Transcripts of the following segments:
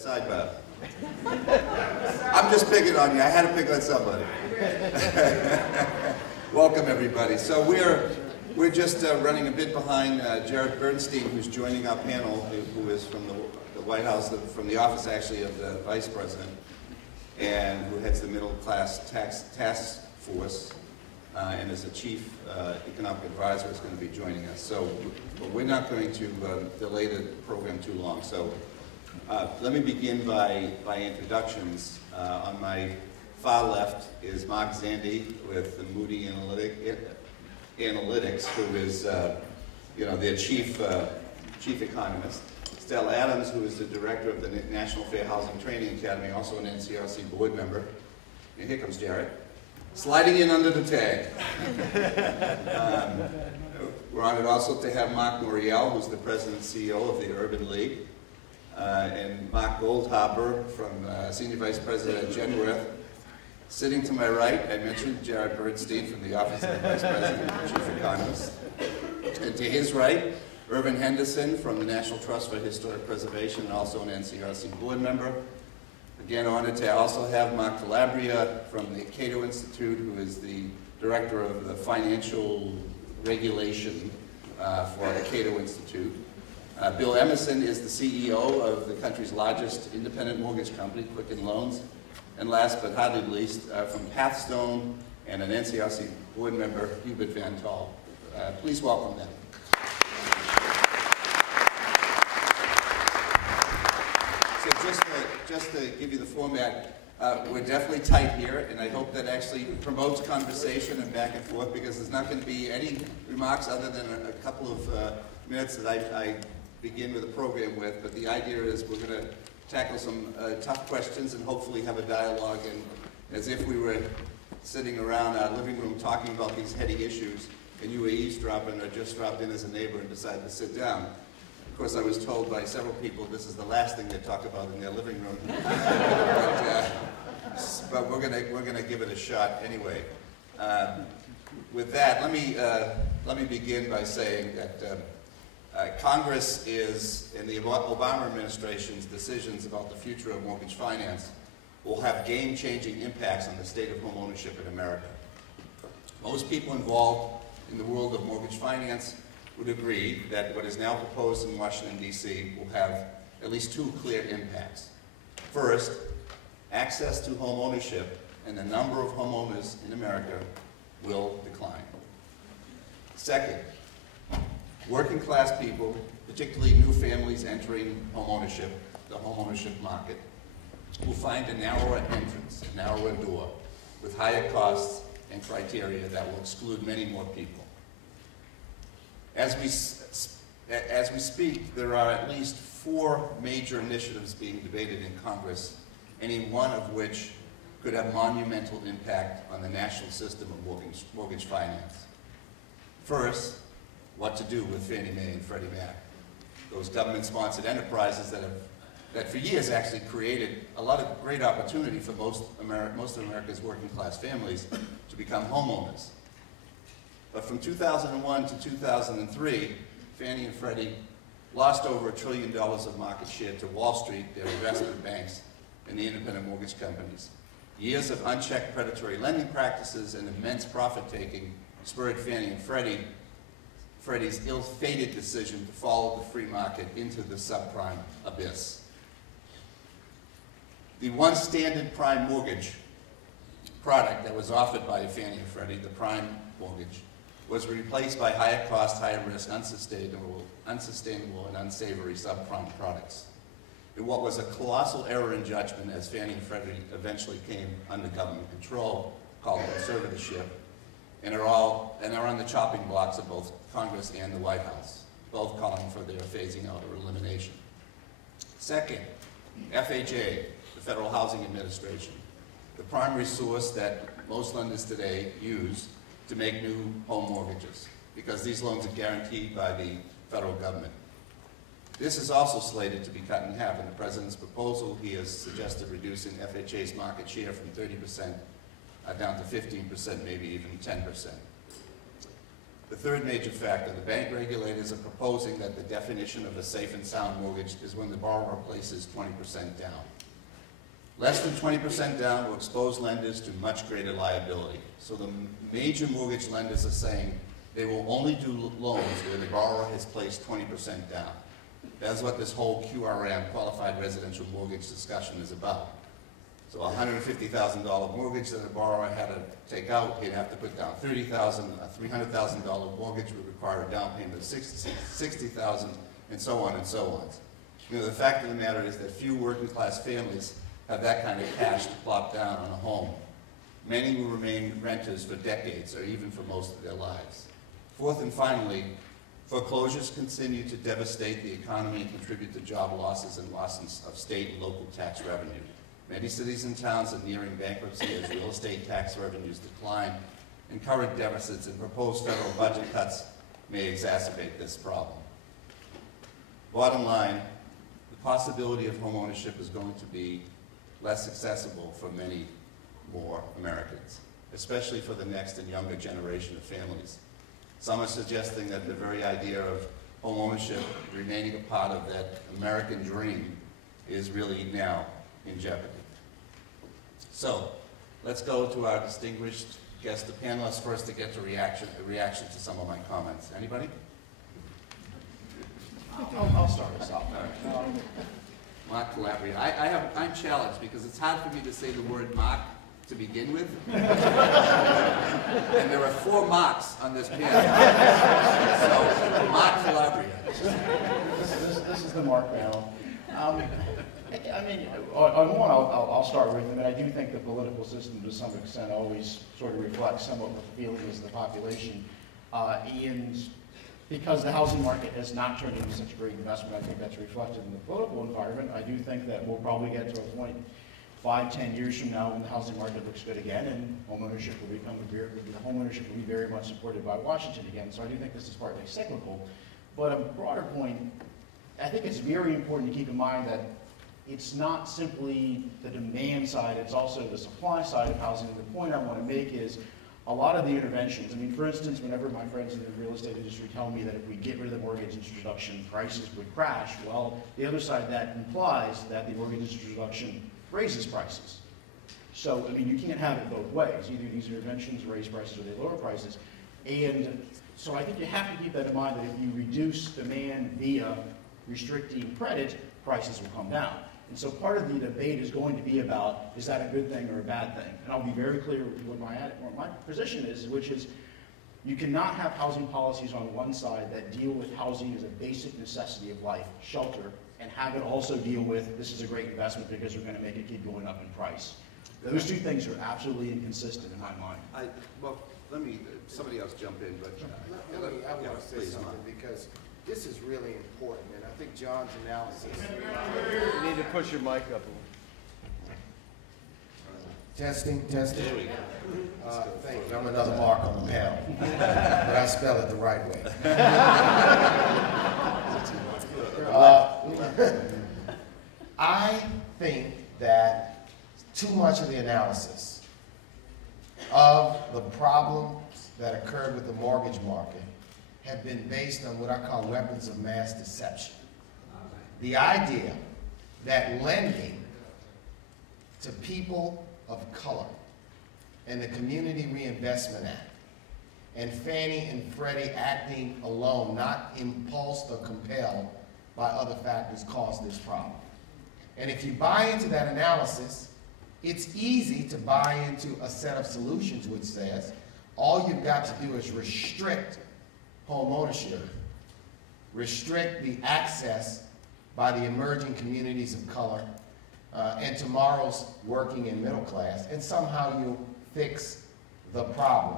Sidebar. I'm just picking on you. I had to pick on somebody. Welcome, everybody. So we're just running a bit behind Jared Bernstein, who's joining our panel, who is from the White House, from the office actually of the Vice President, and who heads the Middle Class Task Force, and is a chief economic advisor, is going to be joining us. So we're not going to delay the program too long. So let me begin by introductions. On my far left is Mark Zandi with the Moody Analytics, who is their chief economist. Stella Adams, who is the director of the National Fair Housing Training Academy, also an NCRC board member. And here comes Jared, sliding in under the tag. We're honored also to have Mark Moriel, who's the president and CEO of the Urban League, and Mark Goldhaber, from senior vice president at Genworth. Sitting to my right, I mentioned Jared Bernstein from the office of the vice president and chief economist. And to his right, Irvin Henderson from the National Trust for Historic Preservation, and also an NCRC board member. Again, honored to also have Mark Calabria from the Cato Institute, who is the director of the financial regulation for the Cato Institute. Bill Emerson is the CEO of the country's largest independent mortgage company, Quicken Loans. And last but hardly least, from Pathstone and an NCRC board member, Hubert Van Tol. Please welcome them. So just to give you the format, we're definitely tight here, and I hope that actually promotes conversation and back and forth, because there's not going to be any remarks other than a couple of minutes that I begin with the program with. But the idea is we're going to tackle some tough questions and hopefully have a dialogue, and as if we were sitting around our living room talking about these heady issues, and you were eavesdropping or just dropped in as a neighbor and decided to sit down. Of course, I was told by several people this is the last thing they talk about in their living room. but we're gonna give it a shot anyway. With that, let me begin by saying that Congress is, in the Obama administration's decisions about the future of mortgage finance, will have game-changing impacts on the state of home ownership in America. Most people involved in the world of mortgage finance would agree that what is now proposed in Washington, D.C. will have at least two clear impacts. First, access to home ownership and the number of homeowners in America will decline. Second, working class people, particularly new families entering home ownership, the home ownership market, will find a narrower entrance, a narrower door, with higher costs and criteria that will exclude many more people. As we speak, there are at least 4 major initiatives being debated in Congress, any one of which could have monumental impact on the national system of mortgage finance. First, what to do with Fannie Mae and Freddie Mac, those government-sponsored enterprises that for years actually created a lot of great opportunity for most of America's working-class families to become homeowners. But from 2001 to 2003, Fannie and Freddie lost over $1 trillion of market share to Wall Street, their investment banks, and the independent mortgage companies. Years of unchecked predatory lending practices and immense profit-taking spurred Fannie and Freddie's ill-fated decision to follow the free market into the subprime abyss. The one standard prime mortgage product that was offered by Fannie and Freddie, the prime mortgage, was replaced by higher cost, higher risk, unsustainable and unsavory subprime products. In what was a colossal error in judgment, as Fannie and Freddie eventually came under government control, called conservatorship, and are on the chopping blocks of both Congress and the White House, both calling for their phasing out or elimination. Second, FHA, the Federal Housing Administration, the primary source that most lenders today use to make new home mortgages, because these loans are guaranteed by the federal government. This is also slated to be cut in half. In the President's proposal, he has suggested reducing FHA's market share from 30% down to 15%, maybe even 10%. The third major factor, the bank regulators are proposing that the definition of a safe and sound mortgage is when the borrower places 20% down. Less than 20% down will expose lenders to much greater liability. So the major mortgage lenders are saying they will only do loans where the borrower has placed 20% down. That's what this whole QRM, Qualified Residential Mortgage discussion, is about. So a $150,000 mortgage that a borrower had to take out, he'd have to put down $30,000. A $300,000 mortgage would require a down payment of $60,000, and so on and so on. You know, the fact of the matter is that few working class families have that kind of cash to plop down on a home. Many will remain renters for decades or even for most of their lives. Fourth and finally, foreclosures continue to devastate the economy and contribute to job losses and losses of state and local tax revenue. Many cities and towns are nearing bankruptcy as real estate tax revenues decline, and current deficits and proposed federal budget cuts may exacerbate this problem. Bottom line, the possibility of homeownership is going to be less accessible for many more Americans, especially for the next and younger generation of families. Some are suggesting that the very idea of homeownership remaining a part of that American dream is really now in jeopardy. So, let's go to our distinguished guest, the panelists, first to get a reaction to some of my comments. Anybody? I'll start us off. Mark Calabria. I'm challenged because it's hard for me to say the word Mark to begin with. And there are 4 Marks on this panel. So, Mark Calabria. This is the Mark panel. I mean, on one, I'll start with, I mean, I do think the political system, to some extent, always sort of reflects somewhat what the feeling is of the population. And because the housing market has not turned into such a great investment, I think that's reflected in the political environment. I do think that we'll probably get to a point 5-10 years from now when the housing market looks good again and homeownership will become homeownership will be very much supported by Washington again. So I do think this is partly cyclical. But a broader point, I think it's very important to keep in mind that it's not simply the demand side, it's also the supply side of housing. And the point I want to make is a lot of the interventions, I mean, for instance, whenever my friends in the real estate industry tell me that if we get rid of the mortgage introduction, prices would crash, well, the other side of that implies that the mortgage introduction raises prices. So, I mean, you can't have it both ways. Either these interventions raise prices or they lower prices. And so I think you have to keep that in mind, that if you reduce demand via restricting credit, prices will come down. And so part of the debate is going to be about, is that a good thing or a bad thing? And I'll be very clear what my position is, which is you cannot have housing policies on one side that deal with housing as a basic necessity of life, shelter, and have it also deal with, this is a great investment because we're going to make it keep going up in price. Those two things are absolutely inconsistent in my mind. Well, let me, somebody else jump in, but I want to say something because this is really important, and I think John's analysis. You need to push your mic up a little. Testing. there we go. Thank you. I'm another Mark on the panel, but I spell it the right way. I think that too much of the analysis of the problems that occurred with the mortgage market have been based on what I call weapons of mass deception. The idea that lending to people of color and the Community Reinvestment Act and Fannie and Freddie acting alone, not impulsed or compelled by other factors, caused this problem. And if you buy into that analysis, it's easy to buy into a set of solutions which says all you've got to do is restrict home ownership, restrict the access by the emerging communities of color and tomorrow's working and middle class, and somehow you'll fix the problem.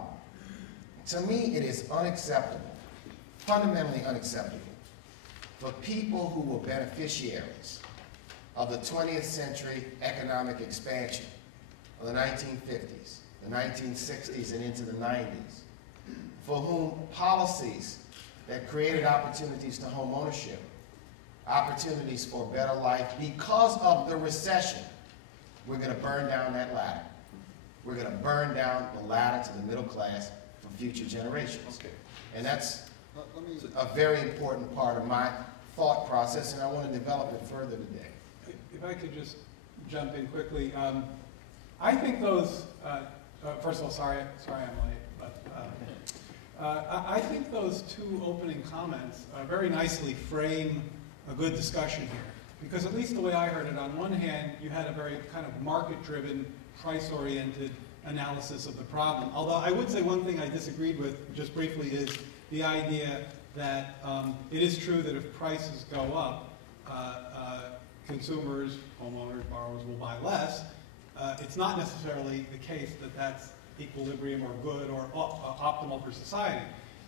To me, it is unacceptable, fundamentally unacceptable, for people who were beneficiaries of the 20th century economic expansion of the 1950s, the 1960s, and into the 90s, for whom policies that created opportunities to home ownership, opportunities for a better life, because of the recession, we're going to burn down that ladder. We're going to burn down the ladder to the middle class for future generations. Okay. And that's Let me, a very important part of my thought process, and I want to develop it further today. If I could just jump in quickly, I think those. First of all, sorry I'm late, but I think those two opening comments very nicely frame a good discussion here. Because at least the way I heard it, on one hand, you had a very kind of market-driven, price-oriented analysis of the problem. Although I would say one thing I disagreed with, just briefly, is the idea that it is true that if prices go up, consumers, homeowners, borrowers will buy less. It's not necessarily the case that that's equilibrium or good or optimal for society.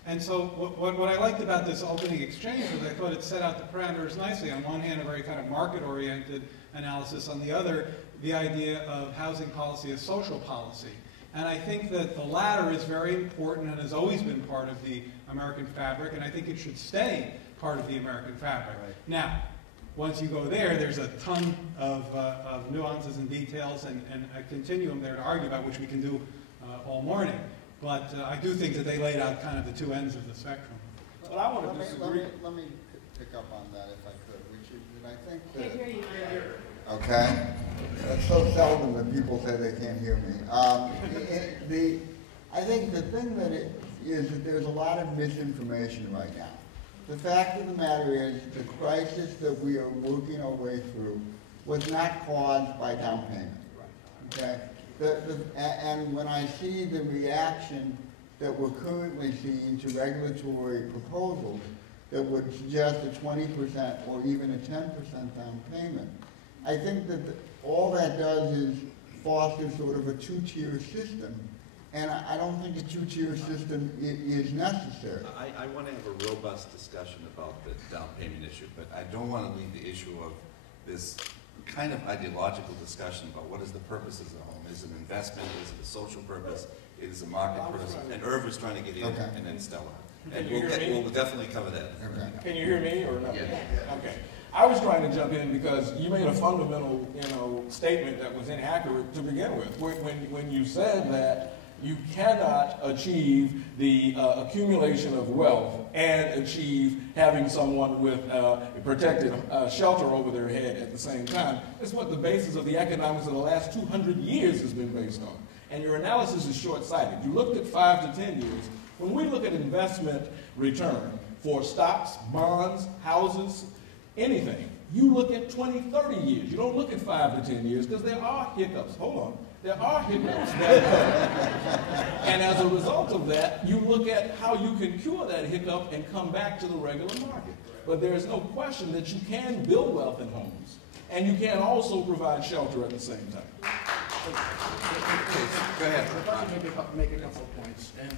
And so what I liked about this opening exchange was I thought it set out the parameters nicely. On one hand, a very kind of market-oriented analysis. On the other, the idea of housing policy as social policy. And I think that the latter is very important and has always been part of the American fabric, and I think it should stay part of the American fabric. Right. Now, once you go there, there's a ton of nuances and details and a continuum there to argue about, which we can do all morning. But I do think that they laid out kind of the two ends of the spectrum. but I want to disagree. Let me pick up on that if I could, which is that I think that... Can't hear you. Okay. That's so seldom that people say they can't hear me. I think the thing that it is that there's a lot of misinformation right now. The fact of the matter is the crisis that we are working our way through was not caused by down payment. Okay? And when I see the reaction that we're currently seeing to regulatory proposals that would suggest a 20% or even a 10% down payment, I think that all that does is foster sort of a two-tier system. And I don't think a two-tier system is necessary. I want to have a robust discussion about the down payment issue, but I don't want to leave the issue of this kind of ideological discussion about what is the purpose of the home. Is it an investment? Is it a social purpose? Is it a market purpose? And Irv is trying to get in, Okay. and then Stella. And we'll definitely cover that. Okay. Can you hear me or not? Yeah. Okay. I was trying to jump in because you made a fundamental, statement that was inaccurate to begin with. When you said that you cannot achieve the accumulation of wealth and achieve having someone with protected shelter over their head at the same time. It's what the basis of the economics of the last 200 years has been based on. And your analysis is short-sighted. You looked at 5 to 10 years. When we look at investment return for stocks, bonds, houses, anything, you look at 20, 30 years. You don't look at 5 to 10 years because there are hiccups. Hold on. There are hiccups that come. And as a result of that, you look at how you can cure that hiccup and come back to the regular market. But there is no question that you can build wealth in homes. And you can also provide shelter at the same time. Go ahead. I'd like to make a couple of points. And,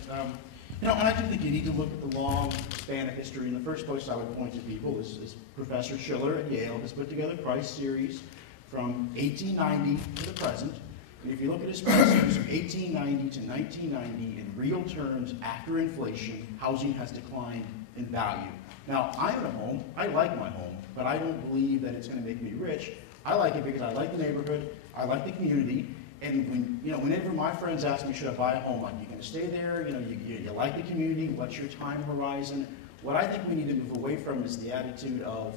and I do think you need to look at the long span of history. And the first place I would point to people is Professor Schiller at Yale has put together a price series from 1890 to the present. And if you look at his price series from 1890 to 1990, in real terms, after inflation, housing has declined in value. Now, I own a home. I like my home, but I don't believe that it's going to make me rich. I like it because I like the neighborhood, I like the community, and whenever my friends ask me, should I buy a home, like, you going to stay there? You like the community? What's your time horizon? What I think we need to move away from is the attitude of,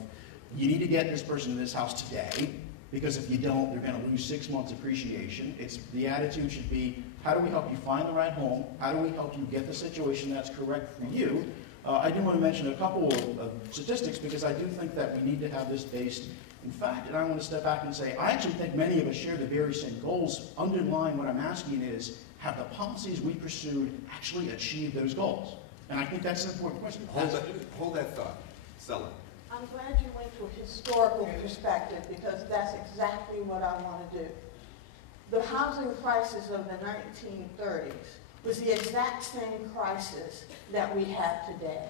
you need to get this person in this house today, because if you don't, they're going to lose 6 months appreciation. The attitude should be, how do we help you find the right home? How do we help you get the situation that's correct for you? I do want to mention a couple of statistics because I do think that we need to have this based in fact, and I want to step back and say, I actually think many of us share the very same goals. Underlying what I'm asking is, have the policies we pursued actually achieved those goals? And I think that's an important question. Hold that thought. Stella. I'm glad you went to a historical perspective because that's exactly what I want to do. The housing crisis of the 1930s was the exact same crisis that we have today.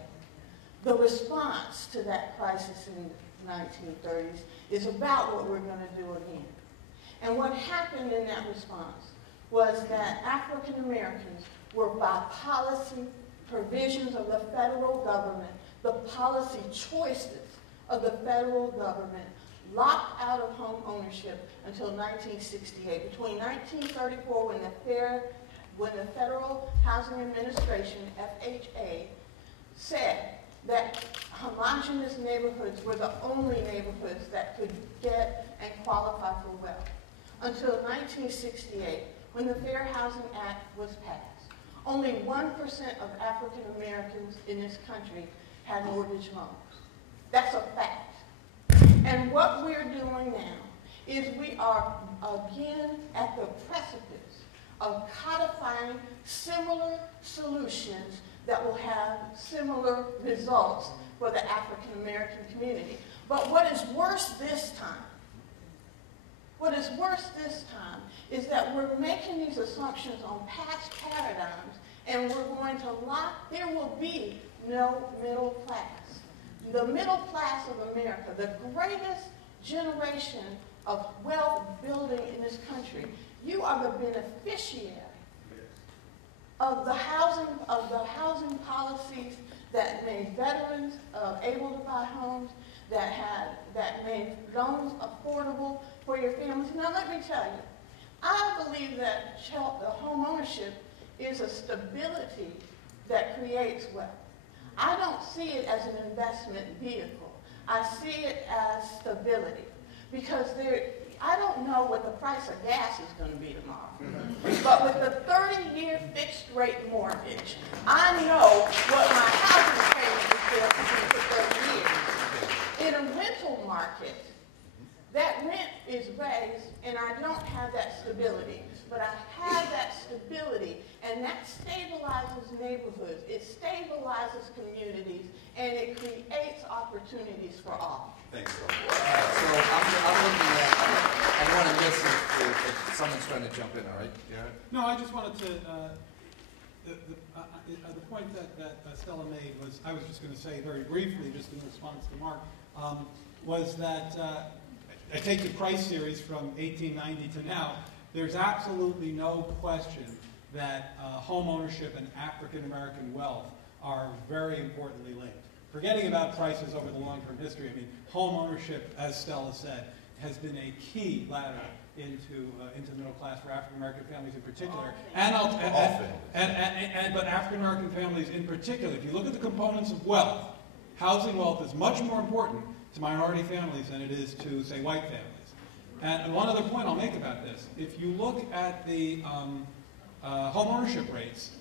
The response to that crisis in the 1930s is about what we're going to do again. And what happened in that response was that African Americans were, by policy provisions of the federal government, the policy choices of the federal government, locked out of home ownership until 1968. Between 1934, when the Federal Housing Administration, FHA, said that homogeneous neighborhoods were the only neighborhoods that could get and qualify for wealth. Until 1968, when the Fair Housing Act was passed, only 1% of African Americans in this country had mortgage loans. That's a fact. And what we're doing now is we are again at the precipice of codifying similar solutions that will have similar results for the African American community. But what is worse this time, is that we're making these assumptions on past paradigms, and we're going to there will be no middle class. The middle class of America, the greatest generation of wealth building in this country, you are the beneficiary of the housing policies that made veterans able to buy homes, that made loans affordable for your families. Now let me tell you, I believe that the home ownership is a stability that creates wealth. I don't see it as an investment vehicle. I see it as stability, because I don't know what the price of gas is going to be tomorrow. But with the 30-year fixed rate mortgage, I know what my housing payment is going to be for 30 years. In a rental market, that rent is raised, and I don't have that stability. But I have that stability, and that stabilizes neighborhoods, it stabilizes communities, and it creates opportunities for all. Thanks, Phil. So I'm looking at, I want to miss if someone's trying to jump in, all right? Yeah. No, I just wanted to, the point that Stella made was, I was just going to say very briefly, just in response to Mark, was that I take the price series from 1890 to now. There's absolutely no question that home ownership and African American wealth are very importantly linked. Forgetting about prices over the long-term history, I mean, home ownership, as Stella said, has been a key ladder into the middle class for African American families in particular, but African American families in particular. If you look at the components of wealth, housing wealth is much more important to minority families than it is to, say, white families. And one other point I'll make about this: if you look at the home ownership rates,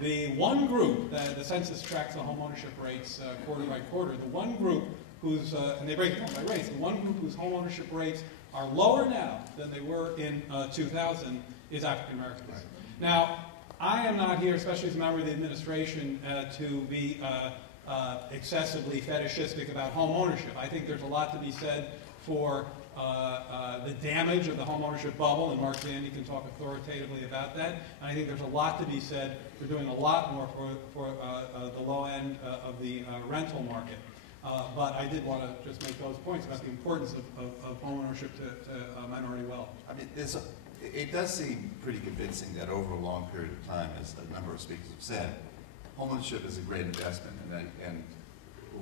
the one group that the census tracks the home ownership rates quarter by quarter, the one group whose, and they break it down by race, the one group whose home ownership rates are lower now than they were in 2000 is African Americans. Right. Now, I am not here, especially as a member of the administration, to be excessively fetishistic about home ownership. I think there's a lot to be said for the damage of the home ownership bubble, and Mark Zandy can talk authoritatively about that. And I think there's a lot to be said for doing a lot more for the low end of the rental market. But I did want to just make those points about the importance of home ownership to minority wealth. I mean, it does seem pretty convincing that over a long period of time, as a number of speakers have said, home ownership is a great investment. And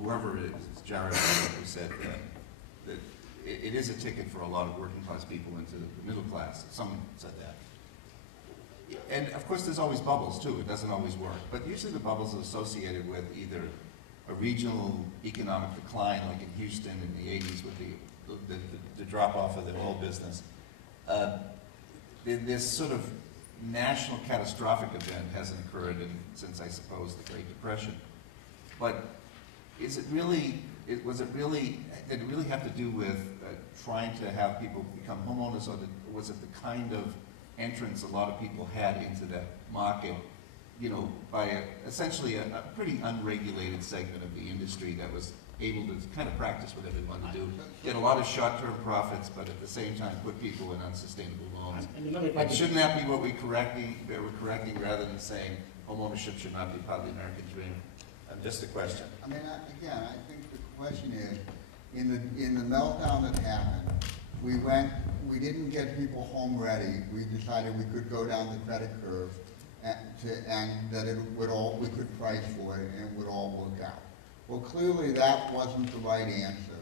whoever it is, Jared, who said that it is a ticket for a lot of working class people into the middle class. Someone said that. And of course there's always bubbles too, it doesn't always work. But usually the bubbles are associated with either a regional economic decline, like in Houston in the 80s with the drop off of the oil business. This sort of national catastrophic event hasn't occurred since, I suppose, the Great Depression. But did it really have to do with trying to have people become homeowners, or was it the kind of entrance a lot of people had into that market, you know, by essentially a pretty unregulated segment of the industry that was able to kind of practice what everyone to do, get a lot of short-term profits, but at the same time put people in unsustainable loans. And shouldn't that be what we're correcting rather than saying homeownership should not be part of the American dream? Just a question. I mean, again, I think the question is, in the meltdown that happened, we didn't get people home ready. We decided we could go down the credit curve, and that we could price for it, and it would all work out. Well, clearly that wasn't the right answer.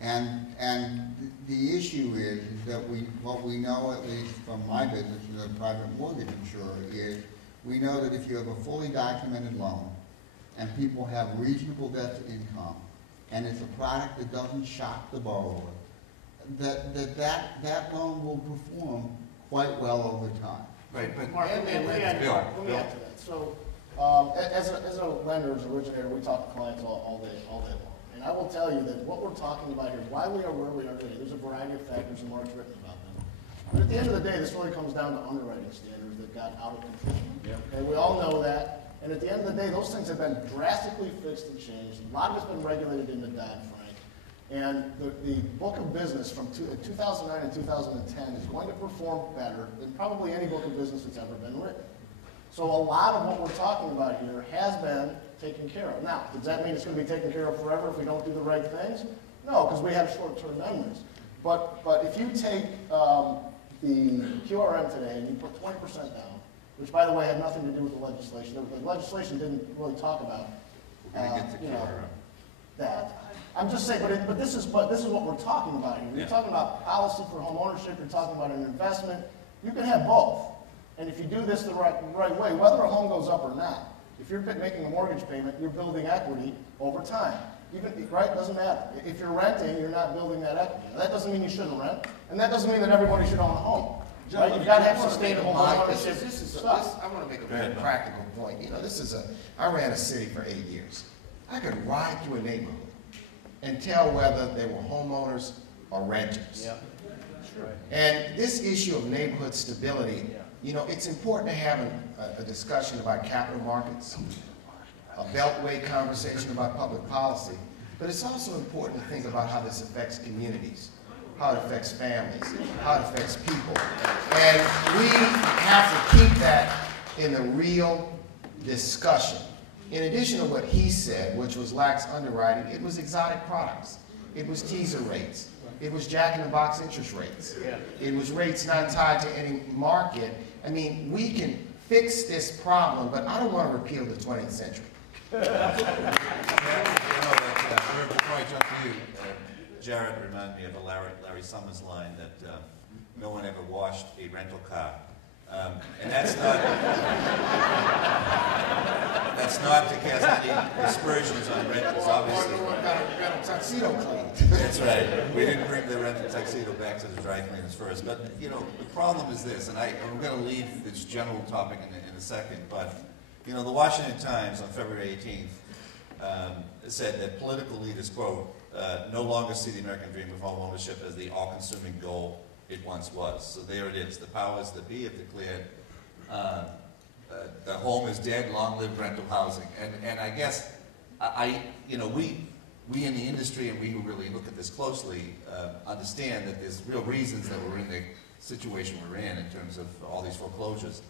And the issue is that what we know, at least from my business as a private mortgage insurer, is we know that if you have a fully documented loan, and people have reasonable debt to income, and it's a product that doesn't shock the borrower, that loan will perform quite well over time. Right, but Mark, let me add to that. So, as a lender, as an originator, we talk to clients all day long. And I will tell you that what we're talking about here, why we are where we are today, there's a variety of factors, and Mark's written about them. But at the end of the day, this really comes down to underwriting standards that got out of control. And we all know that. And at the end of the day, those things have been drastically fixed and changed. A lot of it's been regulated in the Dodd-Frank. And the book of business from 2009 and 2010 is going to perform better than probably any book of business that's ever been written. So a lot of what we're talking about here has been taken care of. Now, does that mean it's going to be taken care of forever if we don't do the right things? No, because we have short-term memories. But if you take the QRM today and you put 20% down, which by the way had nothing to do with the legislation. The legislation didn't really talk about that. I'm just saying, but this is what we're talking about here. You're talking about policy for home ownership. You're talking about an investment. You can have both. And if you do this the right way, whether a home goes up or not, if you're making a mortgage payment, you're building equity over time. Right? Doesn't matter. If you're renting, you're not building that equity. Now, that doesn't mean you shouldn't rent, and that doesn't mean that everybody should own a home. Right? You've got to have sustainable home ownership. I want to make a very practical point. You know, I ran a city for 8 years. I could ride through a neighborhood and tell whether they were homeowners or renters. Yeah. Sure. And this issue of neighborhood stability, you know, it's important to have a discussion about capital markets, a beltway conversation about public policy, but it's also important to think about how this affects communities, how it affects families, how it affects people. And we have to keep that in the real discussion. In addition to what he said, which was lax underwriting, it was exotic products. It was teaser rates. It was jack-in-the-box interest rates. It was rates not tied to any market. I mean, we can fix this problem, but I don't want to repeal the 20th century. Before I jump to you, Jared reminded me of a Larry Summers line that no one ever washed a rental car. And that's not to cast any aspersions on rentals, obviously. We got a tuxedo cleaned. That's right. We didn't bring the rental tuxedo back to the dry cleaners first. But, you know, the problem is this, and I'm going to leave this general topic in a second, but, you know, the Washington Times on February 18th said that political leaders, quote, no longer see the American dream of home ownership as the all-consuming goal it once was. So there it is. The powers that be have declared the home is dead, long live rental housing. And I guess, you know, we in the industry and we who really look at this closely understand that there's real reasons that we're in the situation we're in terms of all these foreclosures.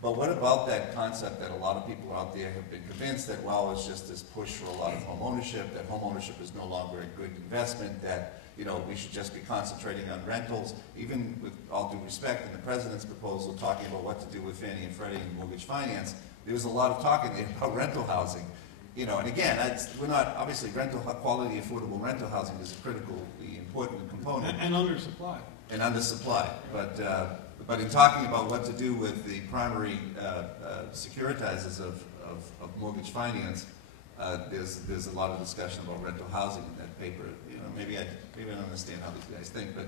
But what about that concept that a lot of people out there have been convinced that, well, it's just this push for a lot of home ownership, that home ownership is no longer a good investment, that, you know, we should just be concentrating on rentals, even with all due respect in the president's proposal talking about what to do with Fannie and Freddie and mortgage finance, there was a lot of talking there about rental housing. You know, and again, we're not, obviously, quality, affordable rental housing is a critically important component. And undersupplied. And undersupplied. But in talking about what to do with the primary securitizers of mortgage finance, there's a lot of discussion about rental housing in that paper. You know, maybe I don't understand how these guys think, but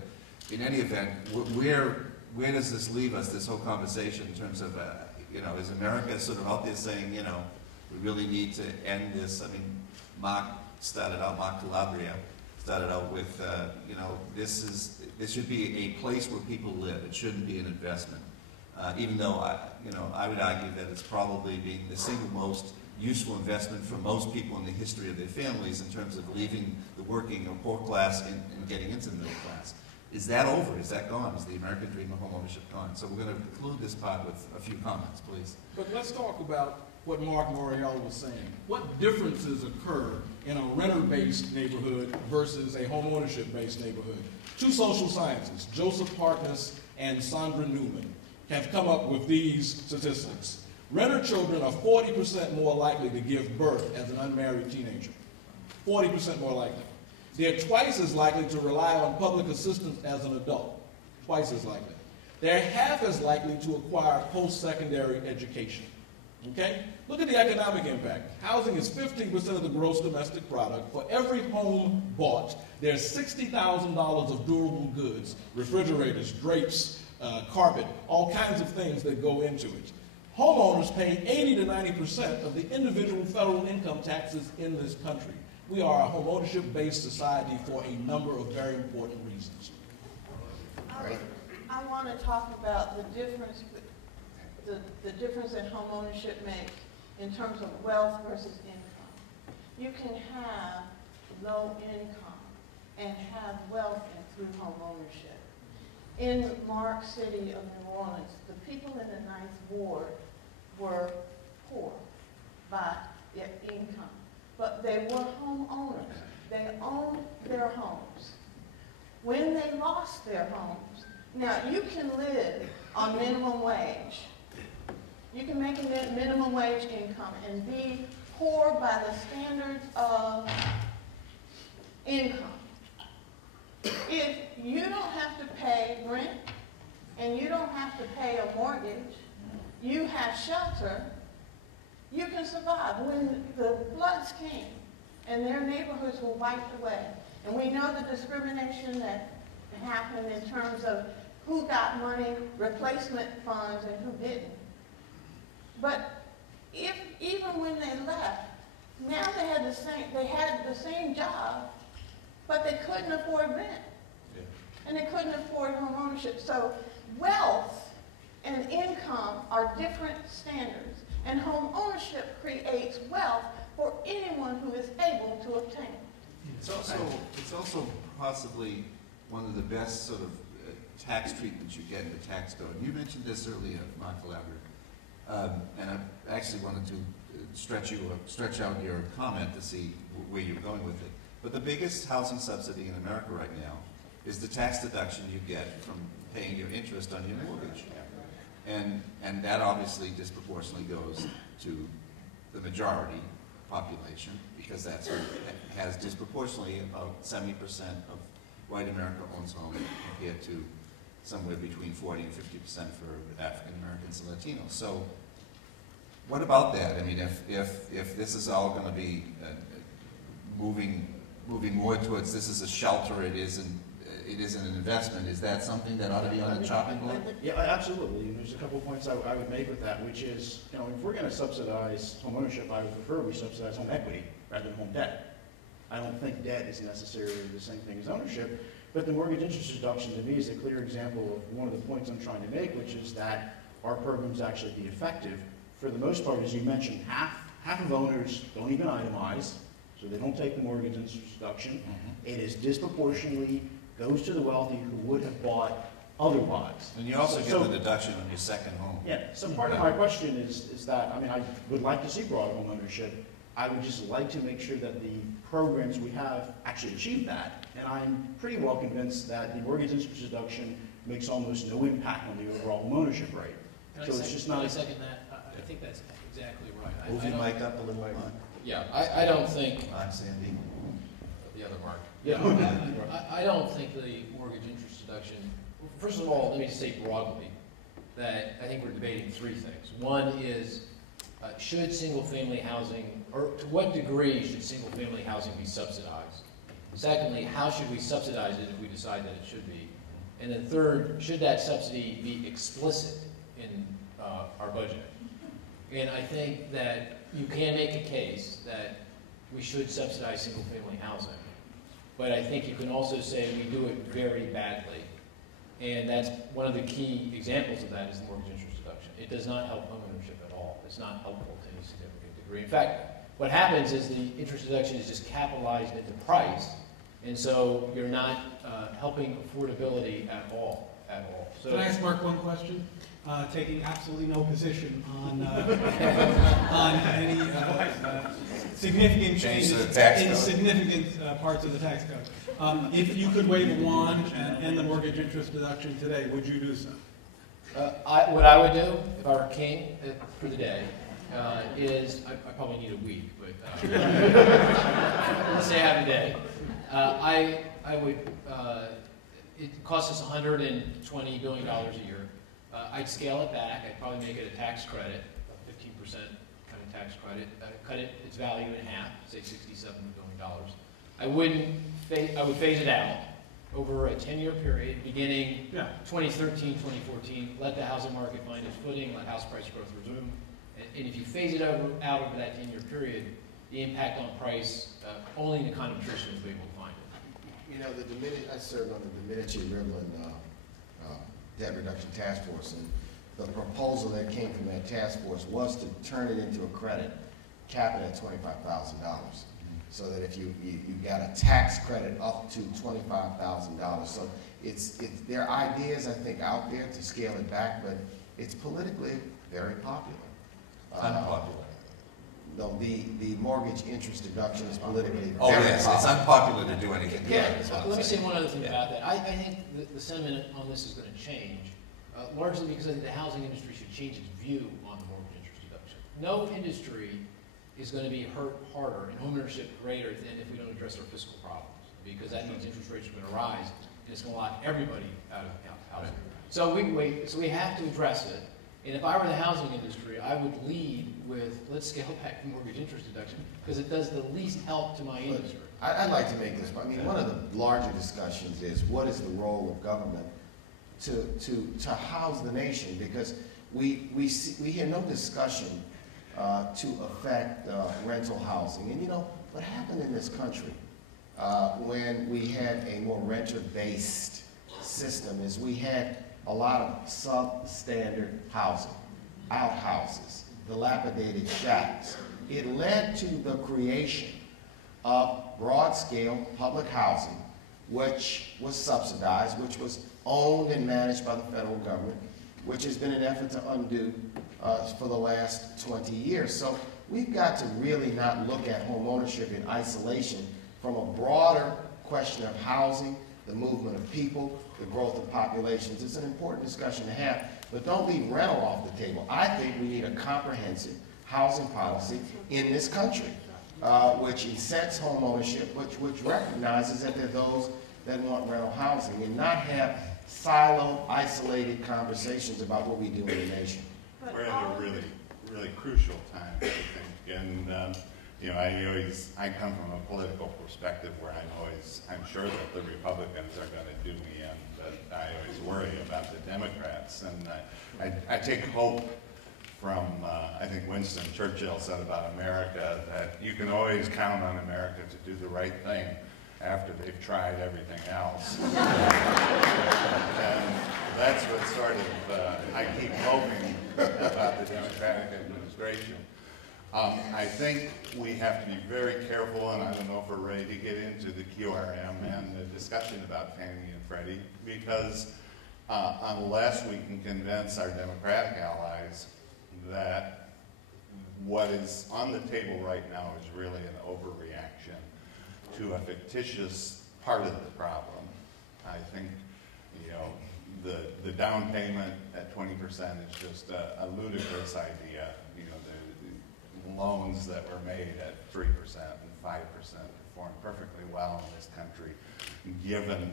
in any event, where does this leave us? This whole conversation in terms of you know, is America sort of out there saying, you know, we really need to end this? I mean, Mark Calabria started out with, you know, this should be a place where people live. It shouldn't be an investment. Even though, I would argue that it's probably being the single most useful investment for most people in the history of their families in terms of leaving the working or poor class and getting into the middle class. Is that over? Is that gone? Is the American dream of home ownership gone? So we're going to conclude this part with a few comments, please. But let's talk about what Mark Morial was saying. What differences occur in a renter-based neighborhood versus a home ownership-based neighborhood? Two social scientists, Joseph Harkness and Sandra Newman, have come up with these statistics. Renter children are 40% more likely to give birth as an unmarried teenager. 40% more likely. They're twice as likely to rely on public assistance as an adult. Twice as likely. They're half as likely to acquire post-secondary education. Okay? Look at the economic impact. Housing is 15% of the gross domestic product. For every home bought, there's $60,000 of durable goods, refrigerators, drapes, carpet, all kinds of things that go into it. Homeowners pay 80 to 90% of the individual federal income taxes in this country. We are a homeownership-based society for a number of very important reasons. I want to talk about the difference that homeownership makes in terms of wealth versus income. You can have low income and have wealth through homeownership. In Mark City of New Orleans, the people in the 9th Ward were poor by their income, but they were homeowners. They owned their homes. When they lost their homes, now you can live on minimum wage. You can make a minimum wage income and be poor by the standards of income. If you don't have to pay rent and you don't have to pay a mortgage, you have shelter, you can survive. When the floods came and their neighborhoods were wiped away, and we know the discrimination that happened in terms of who got money, replacement funds, and who didn't. But even when they left, now they had the same job, but they couldn't afford rent. Yeah. And they couldn't afford home ownership. So wealth and income are different standards. And home ownership creates wealth for anyone who is able to obtain it. It's also possibly one of the best sort of tax treatments you get in the tax code. You mentioned this earlier, Mark Collaborator. And I actually wanted to stretch out your comment to see where you're going with it. But the biggest housing subsidy in America right now is the tax deduction you get from paying your interest on your mortgage. And that obviously disproportionately goes to the majority population, because that's who has disproportionately about 70% of white America owns homes, compared to somewhere between 40 and 50% for African Americans and Latinos. So what about that? I mean, if this is all going to be moving more towards this is a shelter, it isn't an investment, is that something that ought to be on the chopping block? Yeah, absolutely. And there's a couple of points I would make with that, which is, if we're going to subsidize home ownership, I would prefer we subsidize home equity rather than home debt. I don't think debt is necessarily the same thing as ownership, but the mortgage interest deduction to me is a clear example of one of the points I'm trying to make, which is that our programs actually be effective. For the most part, as you mentioned, half of owners don't even itemize, so they don't take the mortgage interest deduction. Mm-hmm. It is disproportionately goes to the wealthy who would have bought otherwise. And you also get the deduction on your second home. Yeah, so part of my question is that, I would like to see broad home ownership. I would just like to make sure that the programs we have actually achieve that. And I'm pretty well convinced that the mortgage interest deduction makes almost no impact on the overall home ownership rate. Can I second that? I think that's exactly right. Move your mic up a little bit. Yeah, I don't think... I'm Sandy. The other Mark. Yeah, I don't think the mortgage interest deduction... First of all, let me say broadly that I think we're debating three things. One is, should single-family housing, or to what degree should single-family housing be subsidized? Secondly, how should we subsidize it if we decide that it should be? And then third, should that subsidy be explicit in our budget? And I think that you can make a case that we should subsidize single-family housing. But I think you can also say we do it very badly. And that's one of the key examples of that is the mortgage interest deduction. It does not help homeownership at all. It's not helpful to any significant degree. In fact, what happens is the interest deduction is just capitalized into price, and so you're not helping affordability at all. So, can I ask Mark one question? Taking absolutely no position on on any significant changes in significant parts of the tax code. If you could wave a wand and end the mortgage interest deduction today, would you do so? What I would do if I were king for the day is I probably need a week, but let's say I have a day. I would. It costs us $120 billion a year. I'd scale it back. I'd probably make it a tax credit of kind of tax credit, cut its value in half, say $67 billion. I would phase it out over a 10-year period, beginning 2013, 2014, let the housing market find its footing, let house price growth resume. And if you phase it out over that 10-year period, the impact on price, only an econometrician will be able to find it. You know, I served on the Dominici-Riverland Debt Reduction Task Force, and the proposal that came from that task force was to turn it into a credit, cap it at $25,000. So that if you got a tax credit up to $25,000. So there are ideas, I think, out there to scale it back, but it's politically very popular. Unpopular. No, the mortgage interest deduction is politically very popular. It's unpopular to do anything. Let me say one other thing about that. I think the sentiment on this is going to change, largely because I think the housing industry should change its view on the mortgage interest deduction. No industry is going to be hurt harder and homeownership greater than if we don't address our fiscal problems, because that means interest rates are going to rise and it's going to lock everybody out of housing. So we have to address it. And if I were the housing industry, I would lead with, let's scale back the mortgage interest deduction, because it does the least help to my industry. I'd like to make this point. I mean, one of the larger discussions is what is the role of government to house the nation, because we hear no discussion to affect rental housing. And you know, what happened in this country when we had a more renter-based system is we had a lot of substandard housing, outhouses, dilapidated shacks. It led to the creation of broad-scale public housing, which was subsidized, which was owned and managed by the federal government, which has been an effort to undo for the last 20 years. So we've got to really not look at home ownership in isolation from a broader question of housing, the movement of people, the growth of populations. It's an important discussion to have, but don't leave rental off the table. I think we need a comprehensive housing policy in this country, which incents home ownership, which recognizes that there are those that want rental housing, and not have siloed, isolated conversations about what we do in the nation. We're at a really, really crucial time, I think, and you know, I come from a political perspective where I'm sure that the Republicans are going to do me in, but I always worry about the Democrats, and I take hope from, I think Winston Churchill said about America, that you can always count on America to do the right thing after they've tried everything else. And that's what sort of, I keep hoping about the Democratic administration. I think we have to be very careful, and I don't know if we're ready to get into the QRM and the discussion about Fannie and Freddie, because unless we can convince our Democratic allies that what is on the table right now is really an overreaction to a fictitious part of the problem, I think, you know, the down payment at 20% is just a ludicrous idea. You know, the loans that were made at 3% and 5% perform perfectly well in this country, given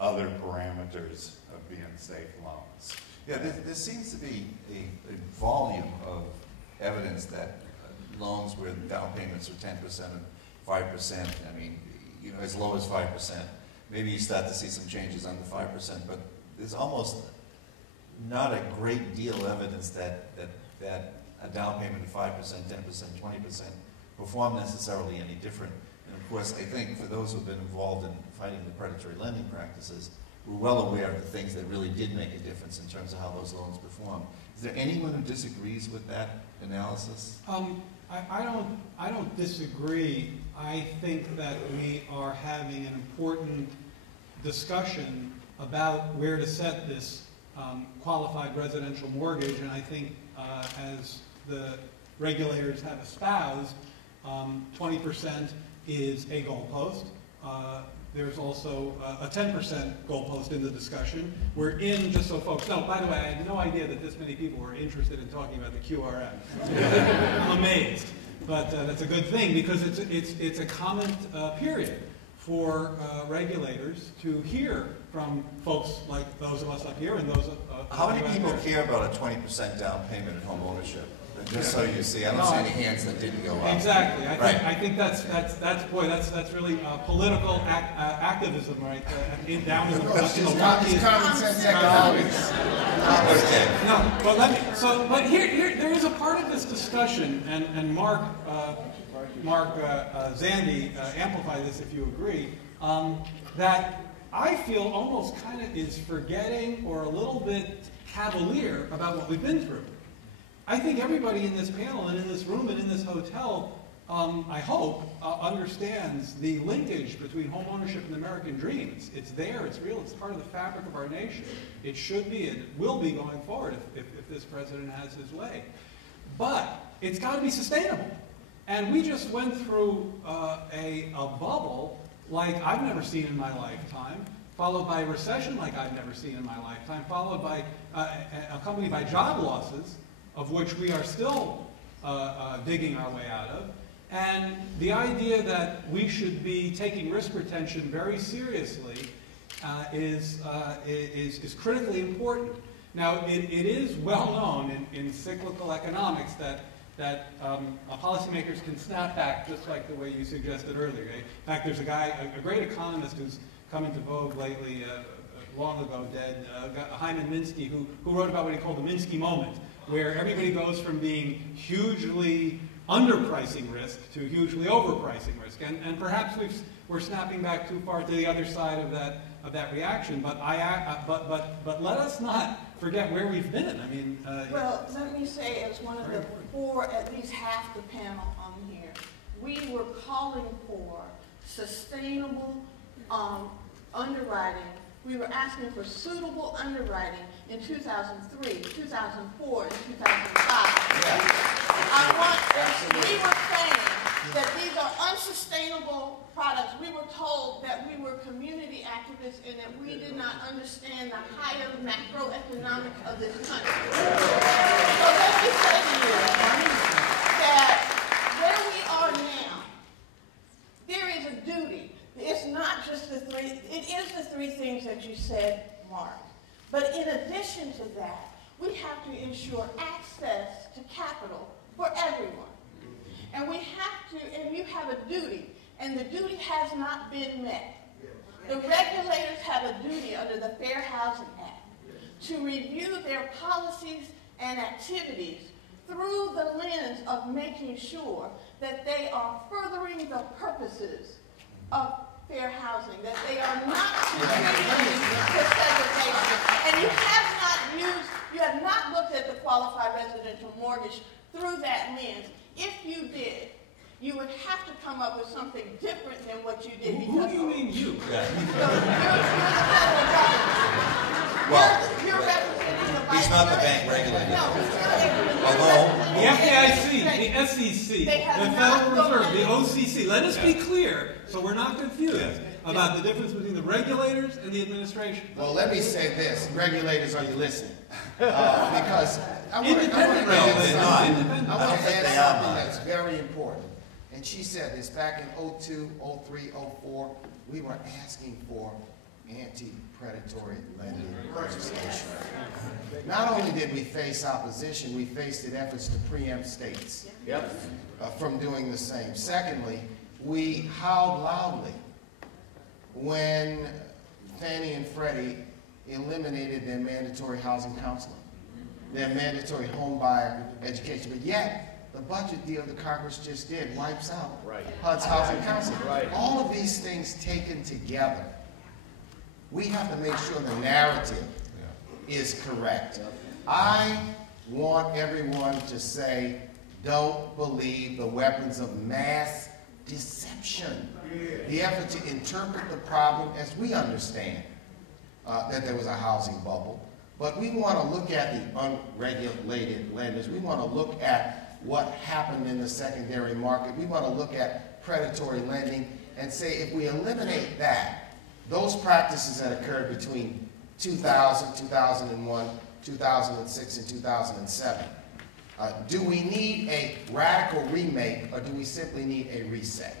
other parameters of being safe loans. Yeah, there seems to be a volume of evidence that loans where the down payments are 10% and 5%, I mean, you know, as low as 5%. Maybe you start to see some changes on the 5%, but there's almost not a great deal of evidence that a down payment of 5%, 10%, 20% perform necessarily any different. And of course, I think for those who've been involved in fighting the predatory lending practices, we're well aware of the things that really did make a difference in terms of how those loans perform. Is there anyone who disagrees with that analysis? I don't disagree. I think that we are having an important discussion about where to set this qualified residential mortgage, and I think as the regulators have espoused, 20% is a goalpost. There's also a 10% goalpost in the discussion. We're in, just so folks know, by the way, I had no idea that this many people were interested in talking about the QRM. I'm amazed, but that's a good thing, because it's a comment period for regulators to hear from folks like those of us up here and those How many people care about a 20% down payment at home ownership? Just so you see, I don't see any hands that didn't go up. Exactly. Right. I think that's really political activism, right? Down in the It's just common sense economics. Okay. No, but here there is a part of this discussion, and Mark Zandi, amplify this if you agree, that I feel almost kind of is forgetting or a little bit cavalier about what we've been through. I think everybody in this panel and in this room and in this hotel, I hope, understands the linkage between home ownership and the American dream. It's there, it's real, it's part of the fabric of our nation. It should be and it will be going forward if this president has his way. But it's got to be sustainable. And we just went through a bubble like I've never seen in my lifetime, followed by a recession like I've never seen in my lifetime, followed by accompanied by job losses, of which we are still digging our way out of, and the idea that we should be taking risk retention very seriously is critically important. Now, it is well known in cyclical economics that policymakers can snap back just like the way you suggested earlier. In fact, there's a great economist who's come into vogue lately, long ago dead, Hyman Minsky, who wrote about what he called the Minsky moment, where everybody goes from being hugely underpricing risk to hugely overpricing risk. And perhaps we're snapping back too far to the other side of that reaction. But let us not forget where we've been. I mean, well, let me say, as one of the four, at least half the panel on here, we were calling for sustainable underwriting. We were asking for suitable underwriting in 2003, 2004, and 2005. We were saying that these are unsustainable products. We were told that we were community activists and that we did not understand the higher macroeconomics of this country. So let me say to you that where we are now, there is a duty. It's not just the three, it is the three things that you said, Mark. But in addition to that, we have to ensure access to capital for everyone. And we have to, and you have a duty, and the duty has not been met. The regulators have a duty under the Fair Housing Act to review their policies and activities through the lens of making sure that they are furthering the purposes of fair housing, that they are not contributing to segregation. And you have not looked at the qualified residential mortgage through that lens. If you did, you would have to come up with something different than what you did. Who do you mean you? You're the federal government. Well, you're representing the vice he's not the president. bank regulator. No, Although the FDIC, the SEC, the Federal Reserve, the OCC. Let us be clear, so we're not confused about the difference between the regulators and the administration. Well, let me say this. Regulators, are you listening? Because I want to Independent regulators. add something that's very important. And she said this back in 02, 03, 04, we were asking for anti-predatory lending legislation. Not only did we face opposition, we faced efforts to preempt states from doing the same. Secondly, we howled loudly when Fannie and Freddie eliminated their mandatory housing counseling, their mandatory home buyer education. But yet, the budget deal the Congress just did wipes out HUD's housing counseling. All of these things taken together, we have to make sure the narrative is correct. I want everyone to say, don't believe the weapons of mass deception. The effort to interpret the problem as we understand that there was a housing bubble. But we want to look at the unregulated lenders. We want to look at what happened in the secondary market. We want to look at predatory lending and say if we eliminate that, those practices that occurred between 2000, 2001, 2006, and 2007, do we need a radical remake or do we simply need a reset?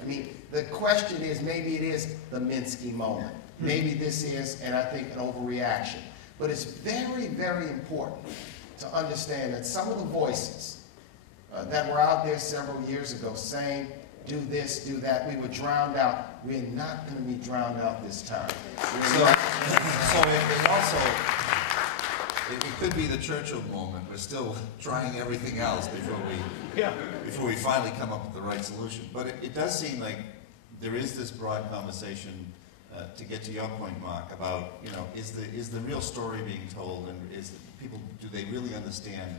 I mean, the question is, maybe it is the Minsky moment. Maybe this is, and I think, an overreaction. But it's very, very important to understand that some of the voices that were out there several years ago saying, do this, do that, we were drowned out. We're not going to be drowned out this time. So it also, it could be the Churchill moment. We're still trying everything else before we finally come up with the right solution. But it does seem like there is this broad conversation, to get to your point, Mark, about, you know, is the real story being told, and do they really understand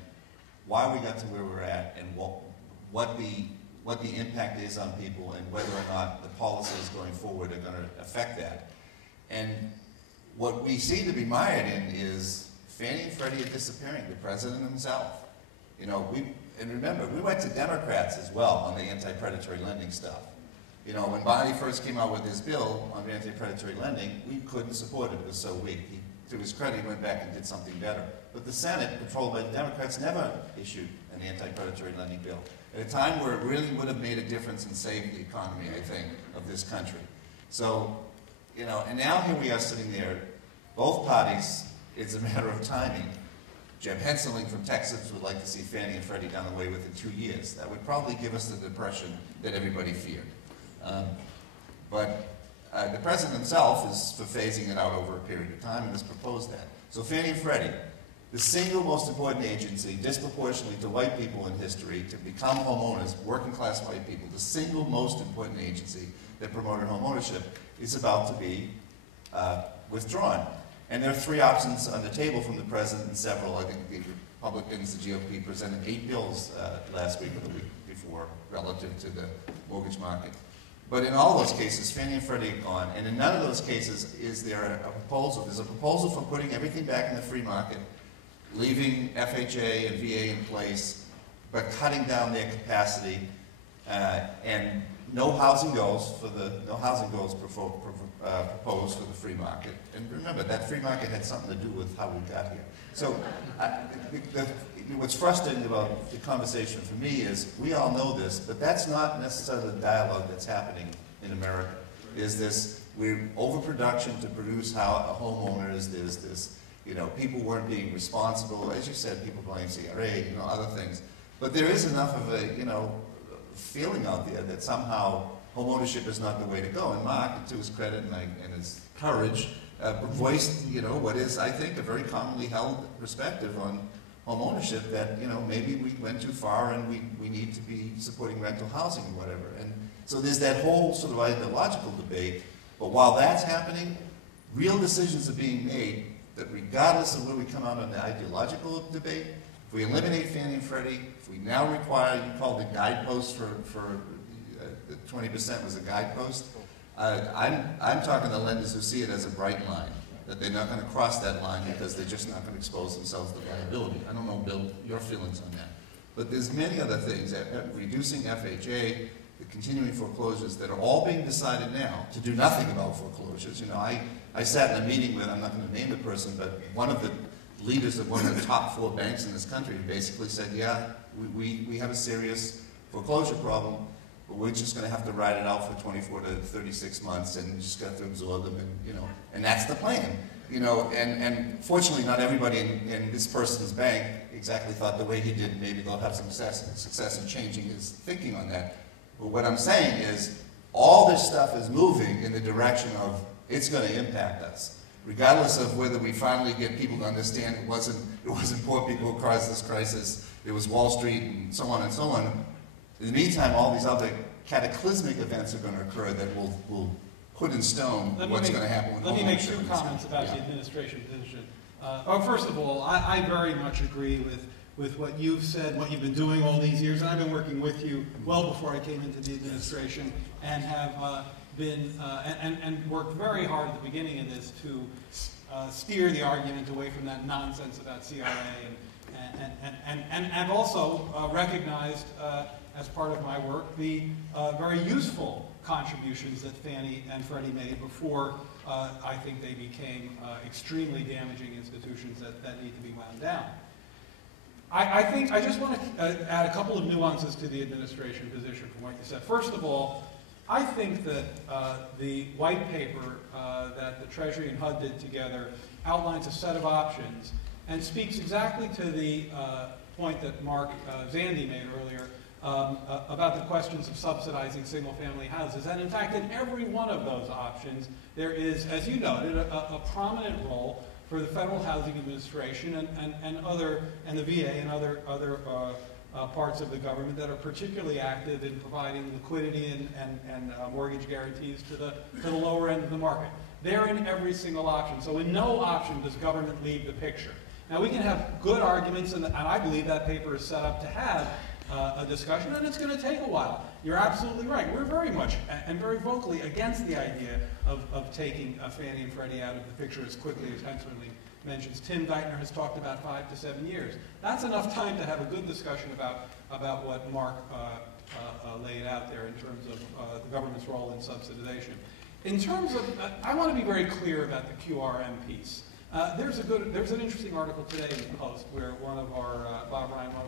why we got to where we're at, and what the impact is on people, and whether or not the policies going forward are going to affect that. And what we seem to be mired in is Fannie and Freddie are disappearing, the president himself. You know, and remember, we went to Democrats as well on the anti-predatory lending stuff. You know, when Barney first came out with his bill on anti-predatory lending, we couldn't support it. It was so weak. To his credit, he went back and did something better. But the Senate, controlled by the Democrats, never issued an anti-predatory lending bill at a time where it really would have made a difference and saved the economy, I think, of this country. So, you know, and now here we are sitting there, both parties, it's a matter of timing. Jeb Henseling from Texas would like to see Fannie and Freddie done away with in 2 years. That would probably give us the depression that everybody feared. But the president himself is for phasing it out over a period of time and has proposed that. So Fannie and Freddie, the single most important agency disproportionately to white people in history to become homeowners, working class white people, the single most important agency that promoted homeownership is about to be withdrawn. And there are 3 options on the table from the president and several. I think the Republicans, the GOP, presented 8 bills last week or the week before relative to the mortgage market. But in all those cases, Fannie and Freddie are gone, and in none of those cases is there a proposal. There's a proposal for putting everything back in the free market, leaving FHA and VA in place, but cutting down their capacity, and no housing goals proposed for the free market. And remember, that free market had something to do with how we got here. So what's frustrating about the conversation for me is we all know this, but that's not necessarily the dialogue that's happening in America. There's this overproduction to produce homeowners. There's this, you know, people weren't being responsible. As you said, people blame CRA, you know, other things. But there is enough of a, you know, feeling out there that somehow homeownership is not the way to go. And Mark, to his credit and his courage, voiced, you know, what is, I think, a very commonly held perspective on homeownership, that, you know, maybe we went too far and we need to be supporting rental housing or whatever. And so there's that whole sort of ideological debate. But while that's happening, real decisions are being made that regardless of where we come out on the ideological debate, if we eliminate Fannie and Freddie, if we now require, you called the guidepost for the 20% was a guidepost, I'm talking to lenders who see it as a bright line, that they're not going to cross that line because they're just not going to expose themselves to liability. I don't know, Bill, your feelings on that. But there's many other things, reducing FHA, the continuing foreclosures that are all being decided now to do nothing about foreclosures. You know, I sat in a meeting with, I'm not going to name the person, but one of the leaders of one of the top 4 banks in this country basically said, yeah, we have a serious foreclosure problem, but we're just going to have to ride it out for 24 to 36 months, and you just got to absorb them, and, you know, and that's the plan. You know, and fortunately not everybody in this person's bank exactly thought the way he did. Maybe they'll have some success in changing his thinking on that. But what I'm saying is, all this stuff is moving in the direction of it's going to impact us, regardless of whether we finally get people to understand it wasn't poor people who caused this crisis. It was Wall Street and so on and so on. In the meantime, all these other cataclysmic events are going to occur that will put in stone what's going to happen. Let me make 2 comments about the administration position. First of all, I very much agree with what you've said, what you've been doing all these years, and I've been working with you well before I came into the administration, and have been and worked very hard at the beginning of this to steer the argument away from that nonsense about CRA, and I've also recognized as part of my work the very useful contributions that Fannie and Freddie made before I think they became extremely damaging institutions that need to be wound down. I think I just want to add a couple of nuances to the administration position from what you said. First of all, I think that the white paper that the Treasury and HUD did together outlines a set of options and speaks exactly to the point that Mark Zandi made earlier about the questions of subsidizing single-family houses. And in fact, in every one of those options, there is, as you noted, a prominent role for the Federal Housing Administration and the VA and other parts of the government that are particularly active in providing liquidity and mortgage guarantees to the lower end of the market. They're in every single option. So in no option does government leave the picture. Now we can have good arguments, and I believe that paper is set up to have a discussion, and it's going to take a while. You're absolutely right. We're very much and very vocally against the idea of taking Fannie and Freddie out of the picture as quickly as Hensley mentions. Tim Geithner has talked about 5 to 7 years. That's enough time to have a good discussion about what Mark laid out there in terms of the government's role in subsidization. In terms of, I want to be very clear about the QRM piece. There's an interesting article today in the Post where one of our, Bob Ryan, one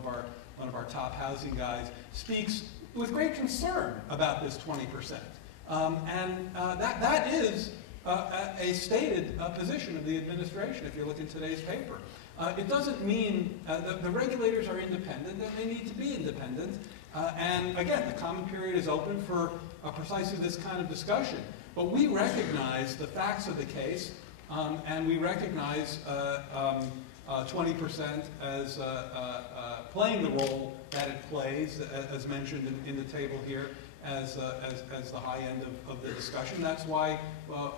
of our top housing guys, speaks with great concern about this 20%. That is a stated position of the administration if you look in today's paper. It doesn't mean the regulators are independent and they need to be independent. And again, the comment period is open for precisely this kind of discussion. But we recognize the facts of the case, and we recognize 20% as playing the role that it plays, as mentioned in the table here, as the high end of the discussion. That's why the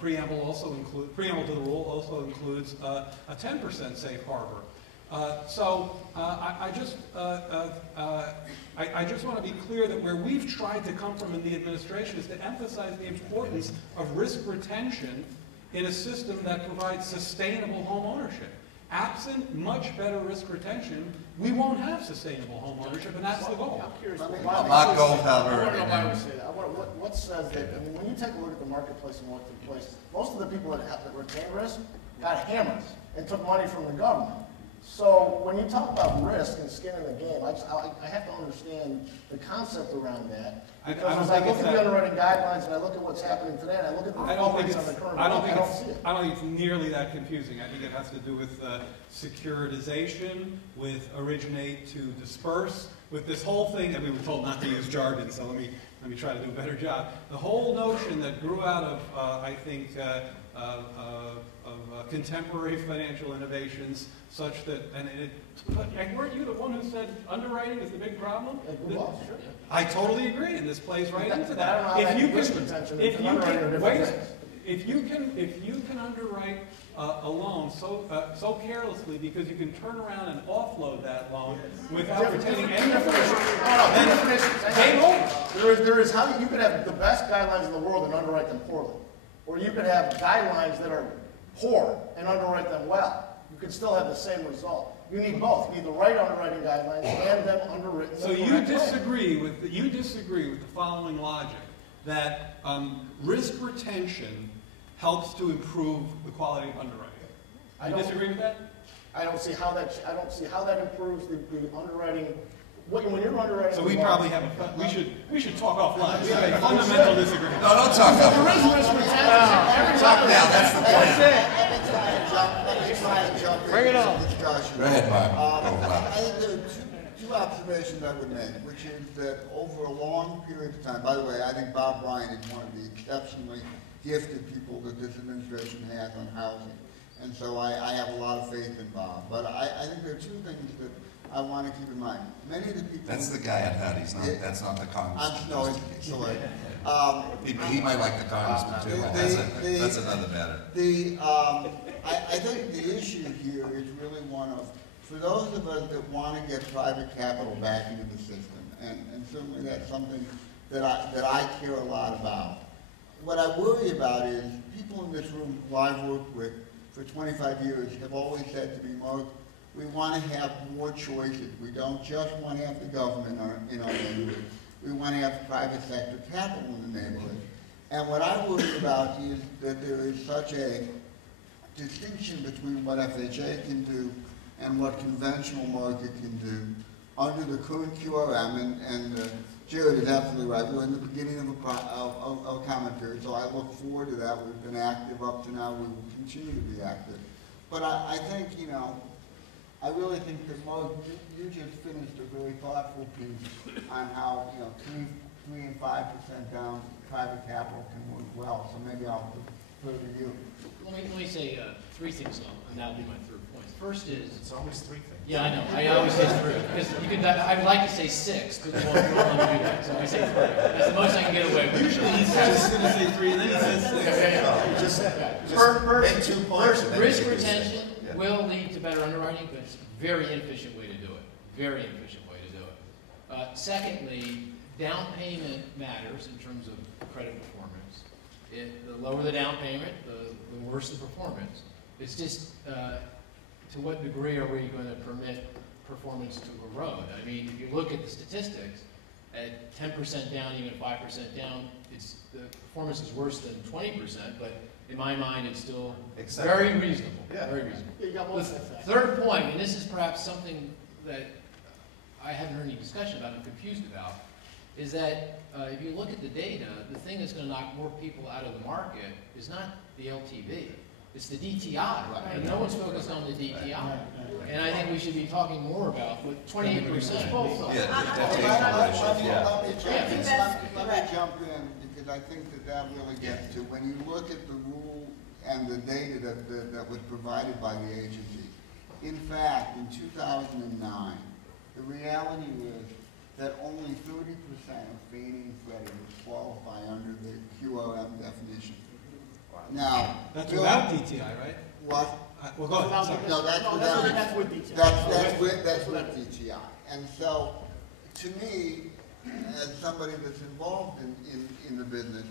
preamble to the rule also includes a 10% safe harbor. I just want to be clear that where we've tried to come from in the administration is to emphasize the importance of risk retention in a system that provides sustainable home ownership. Absent much better risk retention, we won't have sustainable home ownership, and that's the goal. I'm curious. Mark Goldhaber. What says that? I mean, when you take a look at the marketplace and what took place, most of the people that retain risk got hammered and took money from the government. So when you talk about risk and skin in the game, I have to understand the concept around that. Because I look at the underwriting guidelines and I look at what's happening today and I look at the performance on the current I don't see it. I don't think it's nearly that confusing. I think it has to do with securitization, with originate to disperse, with this whole thing. I mean, we're told not to use jargon, so let me try to do a better job. The whole notion that grew out of, I think, contemporary financial innovations, such that, weren't you the one who said underwriting is the big problem? I totally agree, and this plays right into that. If you can underwrite a loan so carelessly because you can turn around and offload that loan without retaining any information, there is how you could have the best guidelines in the world and underwrite them poorly, or you could have guidelines that are poor and underwrite them well. You could still have the same result. You need both. You need the right underwriting guidelines and them underwritten. So you disagree with the following logic, that risk retention helps to improve the quality of underwriting. You disagree with that? I don't see how that improves the underwriting. When you're underwriting, so we probably have we should talk offline. We have a fundamental disagreement. No, don't talk offline. There is risk retention. Talk now. That's the plan. Bring it on. Go ahead, Mark. I think there are two observations I would make, which is that over a long period of time, by the way, I think Bob Ryan is one of the exceptionally gifted people that this administration has on housing. And so I have a lot of faith in Bob. But I think there are two things that I want to keep in mind. Many of the people... That's the guy at HUD. That's not the congressman. No, sorry. He might like the congressman too, but that's another matter. I think the issue here is really one of, for those of us that want to get private capital back into the system, and certainly that's something that I care a lot about. What I worry about is people in this room who I've worked with for 25 years have always said to me, Mark, we want to have more choices. We don't just want to have the government in our neighborhood. We want to have private sector capital in the neighborhood. And what I worry about is that there is such a distinction between what FHA can do and what conventional market can do under the current QRM, and Jared is absolutely right. We're in the beginning of a comment period, so I look forward to that. We've been active up to now. We will continue to be active. But I think, I really think that you just finished a very thoughtful piece on how, 3 and 5% down private capital can work well. So maybe I'll defer to you. Let me say three things, and that'll be my third point. First is, It's always three things. yeah, I know. I always say three because you can. I would like to say six, but you won't let me do that. So I say three. That's the most I can get away with. Usually he's just going to say 3 and then he says 6. Just make 2 points. and then Risk you can say- retention yeah. will lead to better underwriting, but it's a very inefficient way to do it. Very inefficient way to do it. Secondly, down payment matters in terms of credit performance. The lower the down payment, the worse the performance. It's just to what degree are we going to permit performance to erode? I mean, if you look at the statistics, at 10% down, even 5% down, the performance is worse than 20%, but in my mind, it's still very reasonable. Yeah. Very reasonable. You got The third point, and this is perhaps something that I haven't heard any discussion about, I'm confused about, is that if you look at the data, the thing that's going to knock more people out of the market is not the LTV. It's the DTI, and no one's focused on the DTI. And I think we should be talking more about what 28%. Yeah, Let me jump in, because I think that really gets to, when you look at the rule and the data that was provided by the agency, in fact, in 2009, the reality is that only 30% of Fannie and Freddie would qualify under the QRM definition. Now, That's without DTI, right? what? Well, go ahead. Sorry. No, that's with DTI. That's with DTI. And so, to me, as somebody that's involved in the business,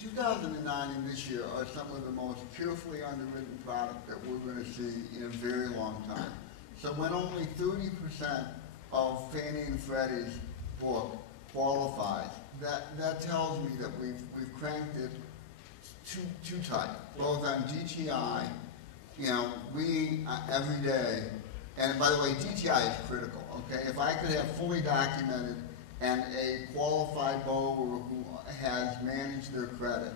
2009 and this year are some of the most carefully underwritten product that we're going to see in a very long time. So when only 30% of Fannie and Freddie's book qualifies, that tells me that we've cranked it too tight, both on DTI. We every day, and by the way, DTI is critical. Okay, if I could have fully documented and a qualified borrower who has managed their credit,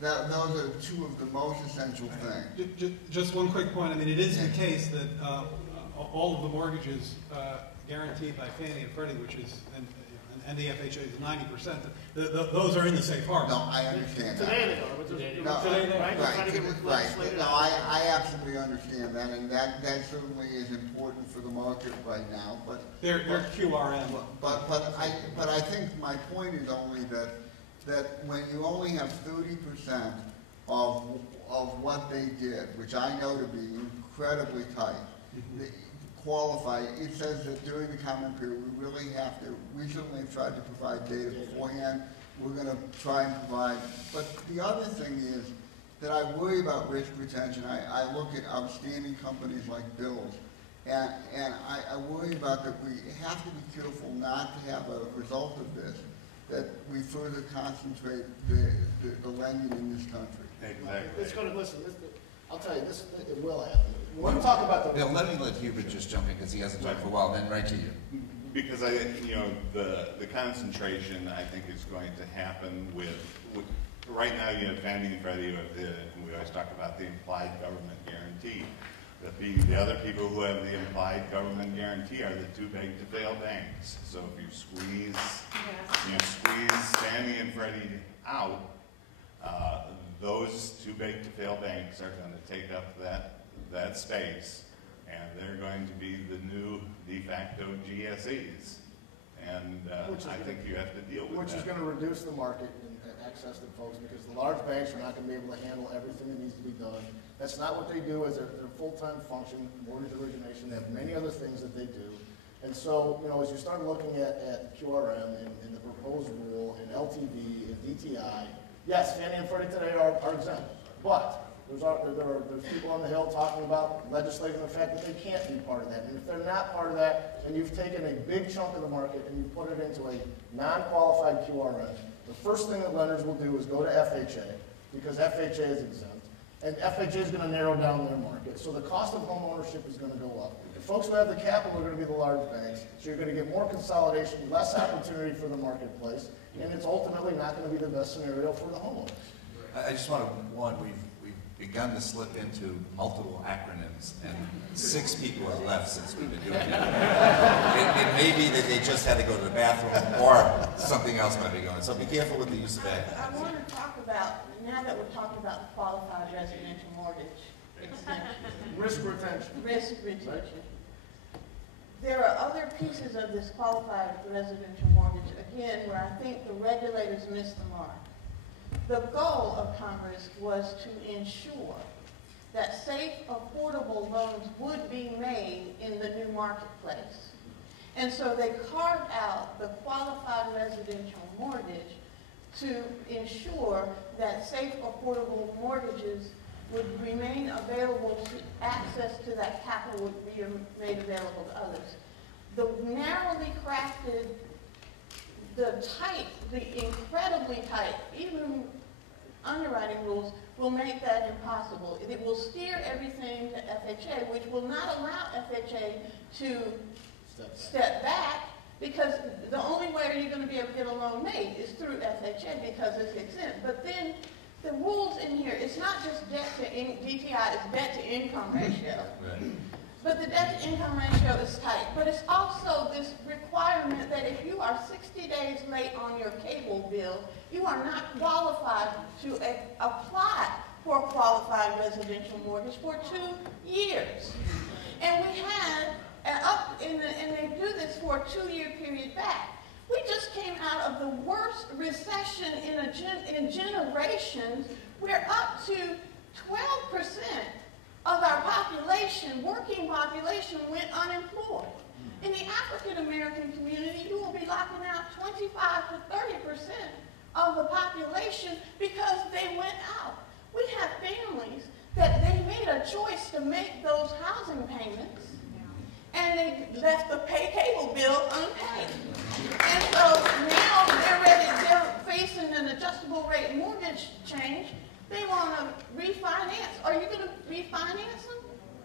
those are two of the most essential things. Just one quick point. I mean, it is the case that all of the mortgages guaranteed by Fannie and Freddie, which is, and the FHA is 90%, those are in the safe harbor. No, I understand that. Today they are, but today Right. No, I absolutely understand that, and that certainly is important for the market right now. But They're QRM. But I think my point is only that when you only have 30% of what they did, which I know to be incredibly tight, qualify, it says that during the comment period, we certainly have tried to provide data beforehand. We're going to try and provide, but the other thing is that I worry about risk retention. I look at outstanding companies like Bill's, and I worry about that we have to be careful not to have a result of this, that we further concentrate the lending in this country. Exactly. It's going to, listen, I'll tell you, it will happen. When we talk about Bill, let me let Hubert just jump in because he hasn't talked for a while, then right to you. Because the concentration, I think, is going to happen with right now, Fannie and Freddie, we always talk about the implied government guarantee. The other people who have the implied government guarantee are the too big to fail banks. So if you squeeze Fannie and Freddie out, those too big to fail banks are going to take up that space, and they're going to be the new de facto GSEs. And I think you have to deal with that. Which is going to reduce the market and access to folks, because the large banks are not going to be able to handle everything that needs to be done. That's not what they do as their full-time function, mortgage origination. They have many other things that they do. And so, as you start looking at QRM and the proposed rule and LTV and DTI, yes, Fannie and Freddie today are exempt, but there's people on the Hill talking about legislating the fact that they can't be part of that. And if they're not part of that, and you've taken a big chunk of the market and you've put it into a non-qualified QRM, the first thing that lenders will do is go to FHA, because FHA is exempt, and FHA is going to narrow down their market. So the cost of home ownership is going to go up. The folks who have the capital are going to be the large banks, so you're going to get more consolidation, less opportunity for the marketplace, and it's ultimately not going to be the best scenario for the homeowners. I just want to, we've begun to slip into multiple acronyms, and 6 people are left since we've been doing it. It may be that they just had to go to the bathroom, or something else might be going on. So be careful with the use of acronyms. I want to talk about, now that we're talking about the qualified residential mortgage extension. Risk retention. Risk retention. There are other pieces of this qualified residential mortgage, again, where I think the regulators missed the mark. The goal of Congress was to ensure that safe, affordable loans would be made in the new marketplace. And so they carved out the qualified residential mortgage to ensure that safe, affordable mortgages would remain available, to access to that capital would be made available to others. The narrowly crafted, the incredibly tight, even underwriting rules will make that impossible. It will steer everything to FHA, which will not allow FHA to step back, because the only way you're going to be able to get a loan made is through FHA because it's exempt. But then the rules in here, it's not just debt to DTI, it's debt to income ratio. Right. But the debt to income ratio is tight. But it's also this requirement that if you are 60 days late on your cable bill, you are not qualified to apply for a qualified residential mortgage for 2 years. And we had, and they do this for a 2-year period back. We just came out of the worst recession in generations. We're up to 12% of our population, working population, went unemployed. In the African American community, you will be locking out 25 to 30% of the population because they went out. We have families that they made a choice to make those housing payments, and they left the cable bill unpaid. And so now they're facing an adjustable rate mortgage change. They want to refinance. Are you going to refinance them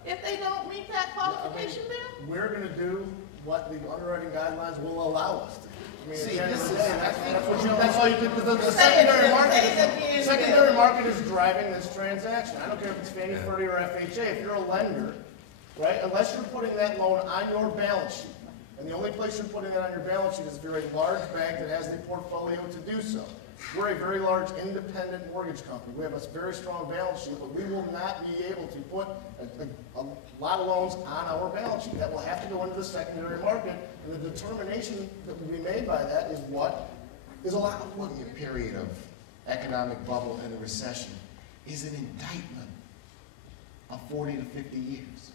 if they don't meet that qualification bill? We're going to do what the underwriting guidelines will allow us to do. I mean, See, at the end this of the is- day, I think that's what that's all you can, because the Say it secondary again. market is driving this transaction. I don't care if it's Fannie, Freddie, or FHA. If you're a lender, right, unless you're putting that loan on your balance sheet, and the only place you're putting it on your balance sheet is if you're a large bank that has the portfolio to do so. We're a very large independent mortgage company. We have a very strong balance sheet, but we will not be able to put a lot of loans on our balance sheet. That will have to go into the secondary market, and the determination that will be made by that is what is allowed. What a period of economic bubble and a recession is an indictment of 40 to 50 years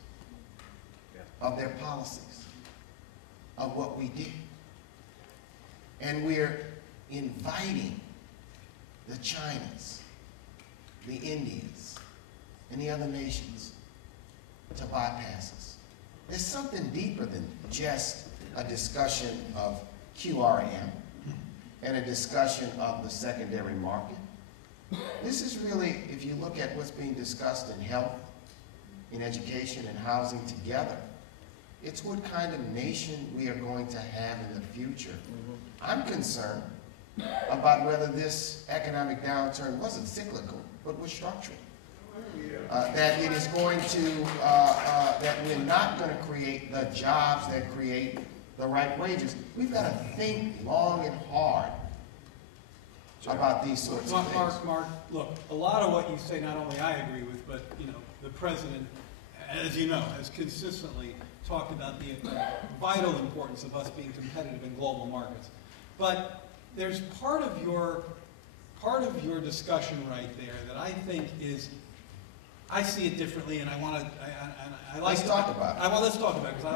of their policies, of what we did. And we're inviting the Chinas, the Indians, and the other nations to bypass us. There's something deeper than just a discussion of QRM and a discussion of the secondary market. This is really, if you look at what's being discussed in health, in education, and housing together, it's what kind of nation we are going to have in the future. I'm concerned about whether this economic downturn wasn't cyclical, but was structural. That it is going to, that we're not going to create the jobs that create the right wages. We've got to think long and hard about these sorts of things. Mark, look, a lot of what you say, not only I agree with, but the president, as you know, has consistently talked about the vital importance of us being competitive in global markets. But there's part of your discussion right there that I think is, I see it differently, and I want to. Let's talk about it. Let's talk about it, because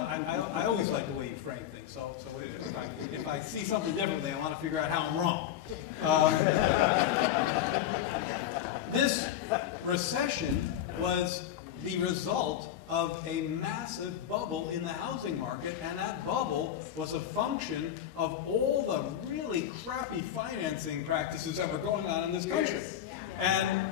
I always like the way you frame things. So if I see something differently, I want to figure out how I'm wrong. This recession was the result of a massive bubble in the housing market, and that bubble was a function of all the really crappy financing practices that were going on in this country. And,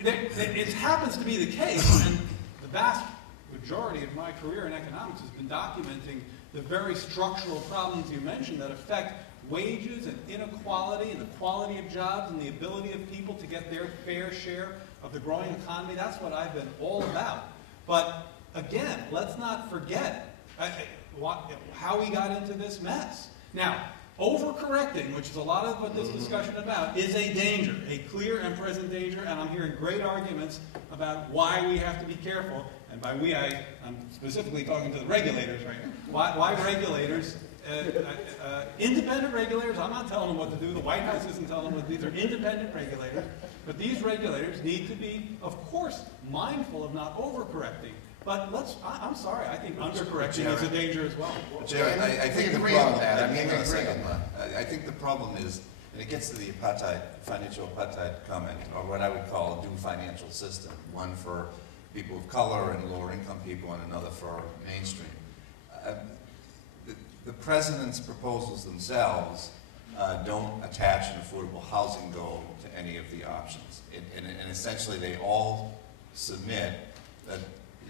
it happens to be the case, and the vast majority of my career in economics has been documenting the very structural problems you mentioned that affect wages and inequality and the quality of jobs and the ability of people to get their fair share of the growing economy. That's what I've been all about. But again, let's not forget how we got into this mess. Now, overcorrecting, which is a lot of what this discussion is about, is a danger, a clear and present danger, and I'm hearing great arguments about why we have to be careful. And by we, I'm specifically talking to the regulators right now. Why regulators, independent regulators, I'm not telling them what to do, the White House isn't telling them what to do, these are independent regulators, but these regulators need to be, of course, mindful of not overcorrecting. But I'm sorry, I think undercorrecting is a danger as well. Jerry, I think the agree problem, on that. I think the problem is, and it gets to the apartheid, financial apartheid comment, or what I would call a dual financial system, one for people of color and lower income people and another for mainstream. The president's proposals themselves don't attach an affordable housing goal to any of the options. And essentially they all submit that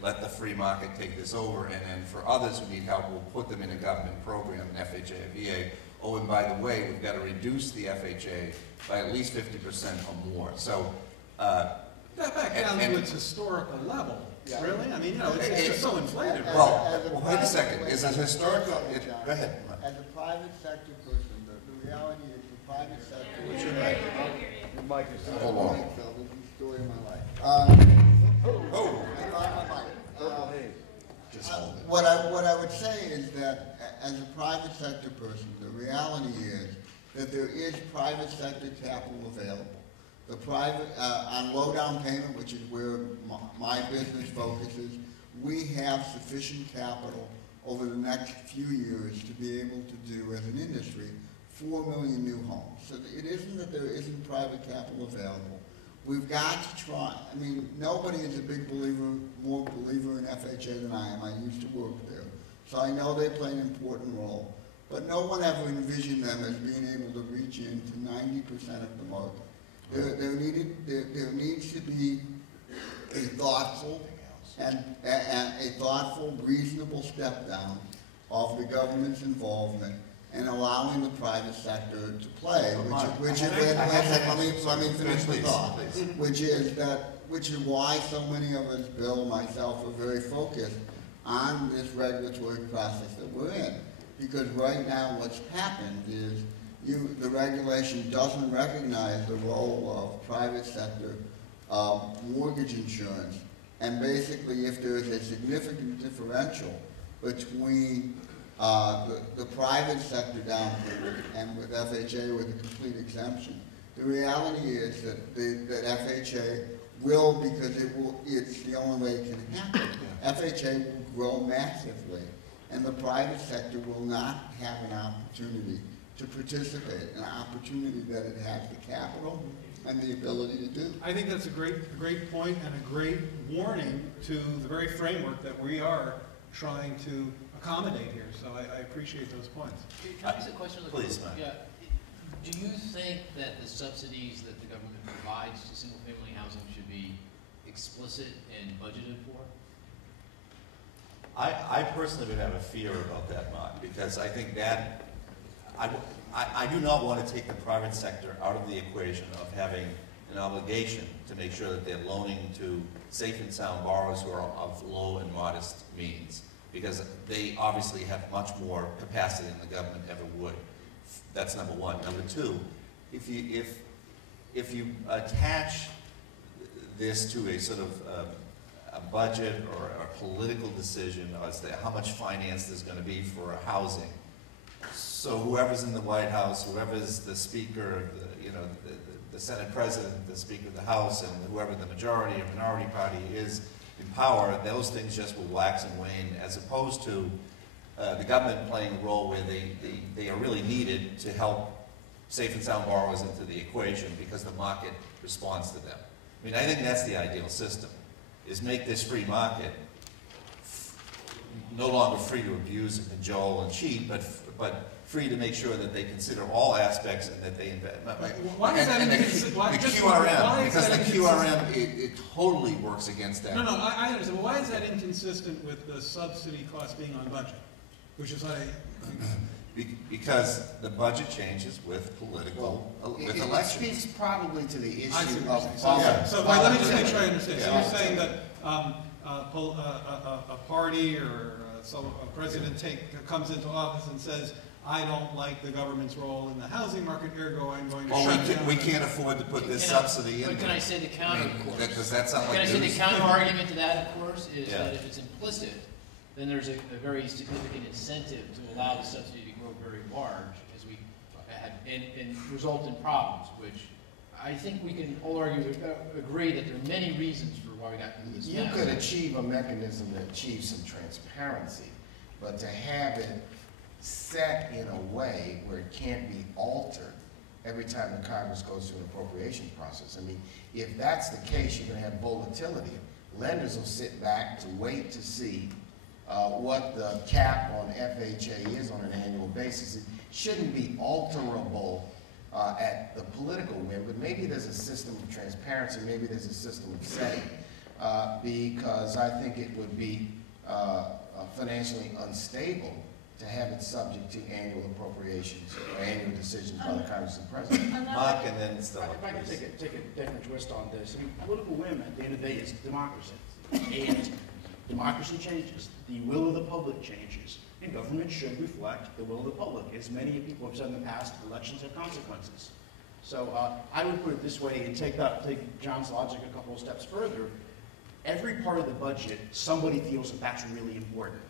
let the free market take this over, and then for others who need help, we'll put them in a government program, an FHA or VA. Oh, and by the way, we've got to reduce the FHA by at least 50% or more. So, that back down to its historical level, really? I mean, you know, it's just so inflated. Well, wait a second. Is it historical? Go ahead. As a private sector person, the reality is the private sector. What's your right? Your mic is Hold on. This is the story of my life. What I would say is that as a private sector person, the reality is that there is private sector capital available. The private, on low down payment, which is where my business focuses, we have sufficient capital over the next few years to be able to do, as an industry, 4 million new homes. So it isn't that there isn't private capital available. We've got to try. I mean, nobody is a big believer, more believer in FHA than I am. I used to work there. So I know they play an important role. But no one ever envisioned them as being able to reach into 90% of the market. There needs to be a thoughtful and a thoughtful, reasonable step down of the government's involvement and allowing the private sector to play, which is let me finish the thought, which is why so many of us, Bill, myself, are very focused on this regulatory process that we're in, because right now what's happened is the regulation doesn't recognize the role of private sector mortgage insurance, and basically if there is a significant differential between the private sector down payment and with FHA with a complete exemption, the reality is that that FHA will, because it's the only way it can happen, FHA will grow massively, and the private sector will not have an opportunity to participate, an opportunity that it has the capital and the ability to do. I think that's a great point and a great warning to the very framework that we are trying to accommodate here. So I appreciate those points. Can I ask a question? Please, Matt. Yeah. Do you think that the subsidies that the government provides to single-family housing should be explicit and budgeted for? I personally would have a fear about that, Mark, because I think that I do not want to take the private sector out of the equation of having an obligation to make sure that they're loaning to safe and sound borrowers who are of low and modest means, because they obviously have much more capacity than the government ever would. That's number one. Number two, if you attach this to a sort of a budget or a political decision as to how much finance there's going to be for housing, so whoever's in the White House, whoever's the Speaker, the Senate President, the Speaker of the House, and whoever the majority or minority party is in power, those things just will wax and wane, as opposed to the government playing a role where they are really needed to help safe and sound borrowers into the equation because the market responds to them. I mean, I think that's the ideal system, is make this free market no longer free to abuse and cajole and cheat, but free to make sure that they consider all aspects and that they invest. Why is that inconsistent? The QRM, because the QRM, it totally works against that. No, I understand. Well, why is that inconsistent with the subsidy cost being on budget? Which is Because the budget changes with political, with It elections. speaks probably to the I see issue what you're of. saying. Yeah. So let me just make sure I understand. So Yeah. you're saying that a party or a president comes into office and says, I don't like the government's role in the housing market, ergo I'm going to Well, shut down. we can't afford to put this Can I- subsidy in. But can I say the counter, of course? Because that sounds Can I like say the news. counter argument to that, of course, is Yeah. that if it's implicit, then there's a very significant incentive to allow the subsidy to grow very large as we have, and result in problems, which I think we can all agree that there are many reasons for why we got into this You mess. could achieve a mechanism that achieves some transparency, but to have it set in a way where it can't be altered every time the Congress goes through an appropriation process. I mean, if that's the case, you're going to have volatility. Lenders will sit back to wait to see what the cap on FHA is on an annual basis. It shouldn't be alterable at the political whim, but maybe there's a system of transparency, maybe there's a system of setting, because I think it would be financially unstable to have it subject to annual appropriations or annual decisions by the Congress and President. Mark and then Stella. If I can please. take a different twist on this, I mean, political whim at the end of the day is democracy. And democracy changes, the will of the public changes, and government should reflect the will of the public. As many people have said in the past, elections have consequences. So I would put it this way and take John's logic a couple of steps further. Every part of the budget, somebody feels that that's really important.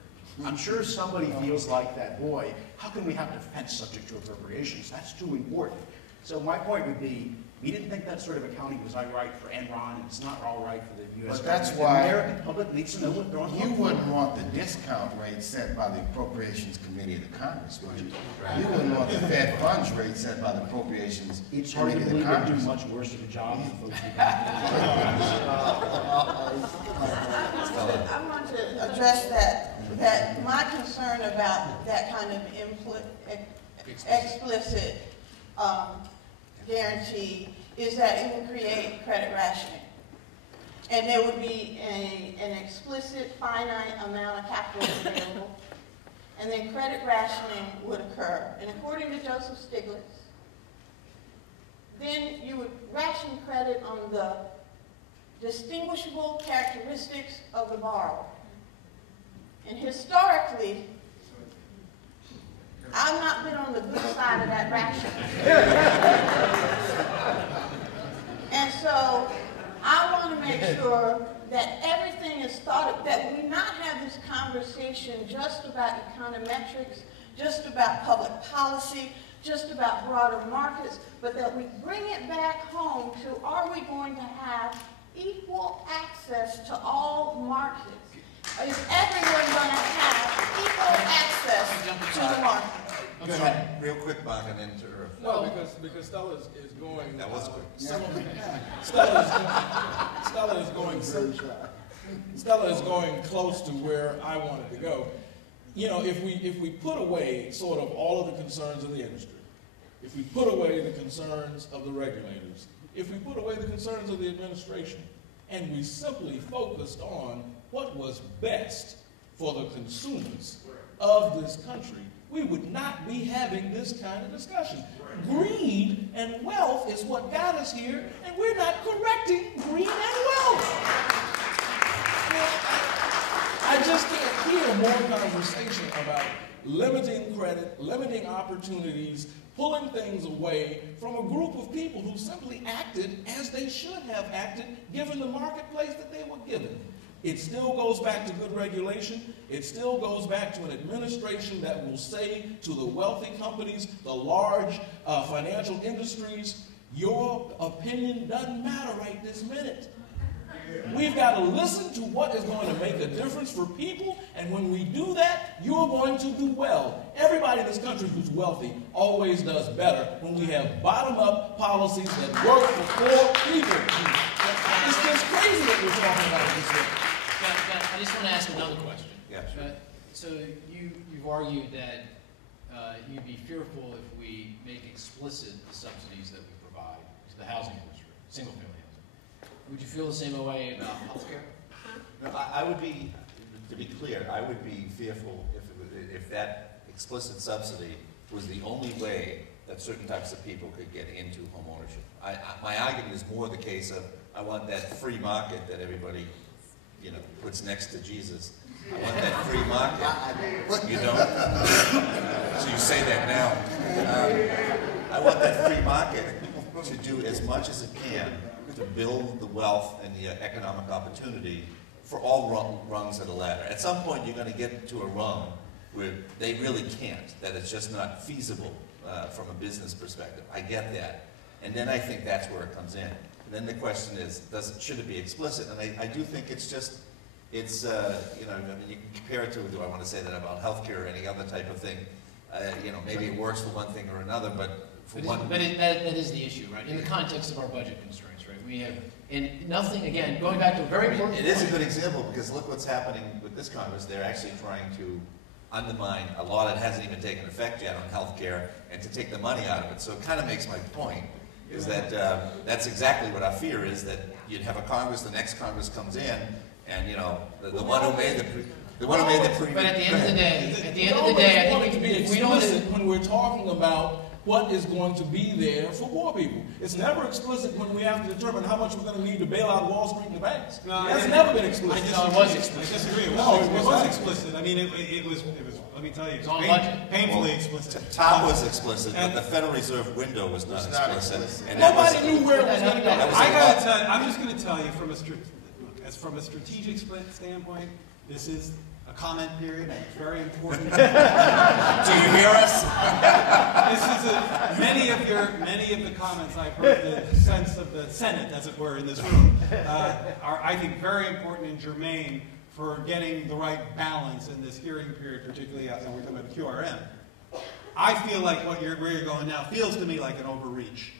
I'm sure somebody feels like that, boy, how can we have defense subject to appropriations? That's too important. So my point would be, we didn't think that sort of accounting was all right for Enron, and it's not all right for the U.S. But that's government. why The American public needs to know what they're on the You hook for. wouldn't want the discount rate set by the Appropriations Committee of the Congress, would you? You wouldn't want the Fed funds rate set by the Appropriations It's hard to Committee of the believe they do Congress. much worse of a job than folks who I want to address that my concern about that kind of explicit guarantee is that it would create credit rationing. And there would be an explicit finite amount of capital available, and then credit rationing would occur. And according to Joseph Stiglitz, then you would ration credit on the distinguishable characteristics of the borrower. And historically, I've not been on the good side of that ration. And so I want to make sure that everything is thought of, that we not have this conversation just about econometrics, just about public policy, just about broader markets, but that we bring it back home to, are we going to have equal access to all markets? Is everyone going to have equal access to the market? Go ahead, real quick, Mark, and then to Irv. No, because Stella is going. That was quick. Stella is going close to where I wanted to go. You know, if we put away sort of all of the concerns of the industry, if we put away the concerns of the regulators, if we put away the concerns of the administration, and we simply focused on what was best for the consumers of this country, we would not be having this kind of discussion. Greed and wealth is what got us here, and we're not correcting greed and wealth. I just can't hear more conversation about limiting credit, limiting opportunities, pulling things away from a group of people who simply acted as they should have acted given the marketplace that they were given. It still goes back to good regulation. It still goes back to an administration that will say to the wealthy companies, the large financial industries, your opinion doesn't matter right this minute. We've got to listen to what is going to make a difference for people, and when we do that, you're going to do well. Everybody in this country who's wealthy always does better when we have bottom-up policies that work for poor people. It's just crazy that we're talking about this way. I just want to ask another question. Yeah, sure. So you've argued that you'd be fearful if we make explicit the subsidies that we provide to the housing industry, single-family housing. Would you feel the same way about healthcare? No, I would be, to be clear, I would be fearful if that explicit subsidy was the only way that certain types of people could get into home ownership. My argument is more the case of, I want that free market that everybody, you know, puts next to Jesus. I want that free market. You don't? So you say that now. I want that free market to do as much as it can to build the wealth and the economic opportunity for all rungs of the ladder. At some point, you're going to get to a rung where they really can't, that it's just not feasible from a business perspective. I get that. And then I think that's where it comes in. And then the question is, should it be explicit? And I do think it's just, it's, you know, I mean, you can compare it to, do I want to say that about healthcare or any other type of thing? You know, maybe it works for one thing or another, but for one... But that is the issue, right? In the context of our budget constraints, right? We have, and nothing, again, going back to a very important... It is a good example, because look what's happening with this Congress. They're actually trying to undermine a law that hasn't even taken effect yet on healthcare and to take the money out of it. So it kind of makes my point, is that that's exactly what our fear is, that you'd have a Congress, the next Congress comes in, and, you know, the one who made the one who made the But at the end of the day, I think to be explicit when we're talking about what is going to be there for poor people. It's never explicit when we have to determine how much we're going to need to bail out Wall Street and the banks. No, That's never been explicit. it was explicit. I disagree. It was explicit. I mean, it was. Let me tell you, on budget. painfully explicit. Top was explicit, but the Federal Reserve window was not explicit. And Nobody knew where it was going to go. I gotta tell you, I'm just going to tell you from a strategic standpoint, this is a comment period. It's very important. do you hear us? This is many of the comments I've heard, the sense of the Senate, as it were, in this room, are, I think, very important and germane for getting the right balance in this hearing period, particularly as we're talking about QRM. I feel like where you're going now feels to me like an overreach.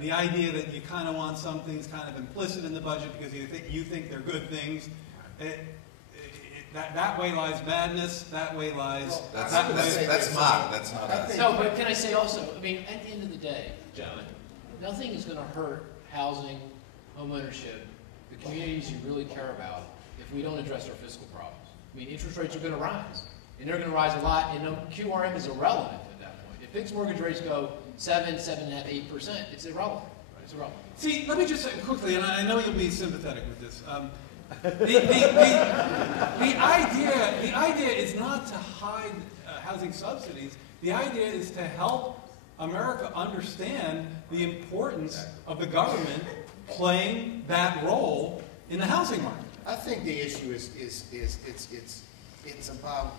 The idea that you kind of want some things kind of implicit in the budget because you think they're good things. That way lies madness. That way lies. That's Mark. That's not us. No, but can I say also? I mean, at the end of the day, John, nothing is going to hurt housing, home ownership, the communities you really care about, if we don't address our fiscal problems. I mean, interest rates are going to rise, and they're going to rise a lot. And QRM is irrelevant at that point. If fixed mortgage rates go 7, 7.5%, 8%, it's irrelevant. Right? It's irrelevant. See, let me just say quickly, and I know you'll be sympathetic with this. The idea is not to hide housing subsidies. The idea is to help America understand the importance of the government playing that role in the housing market. I think the issue is it's about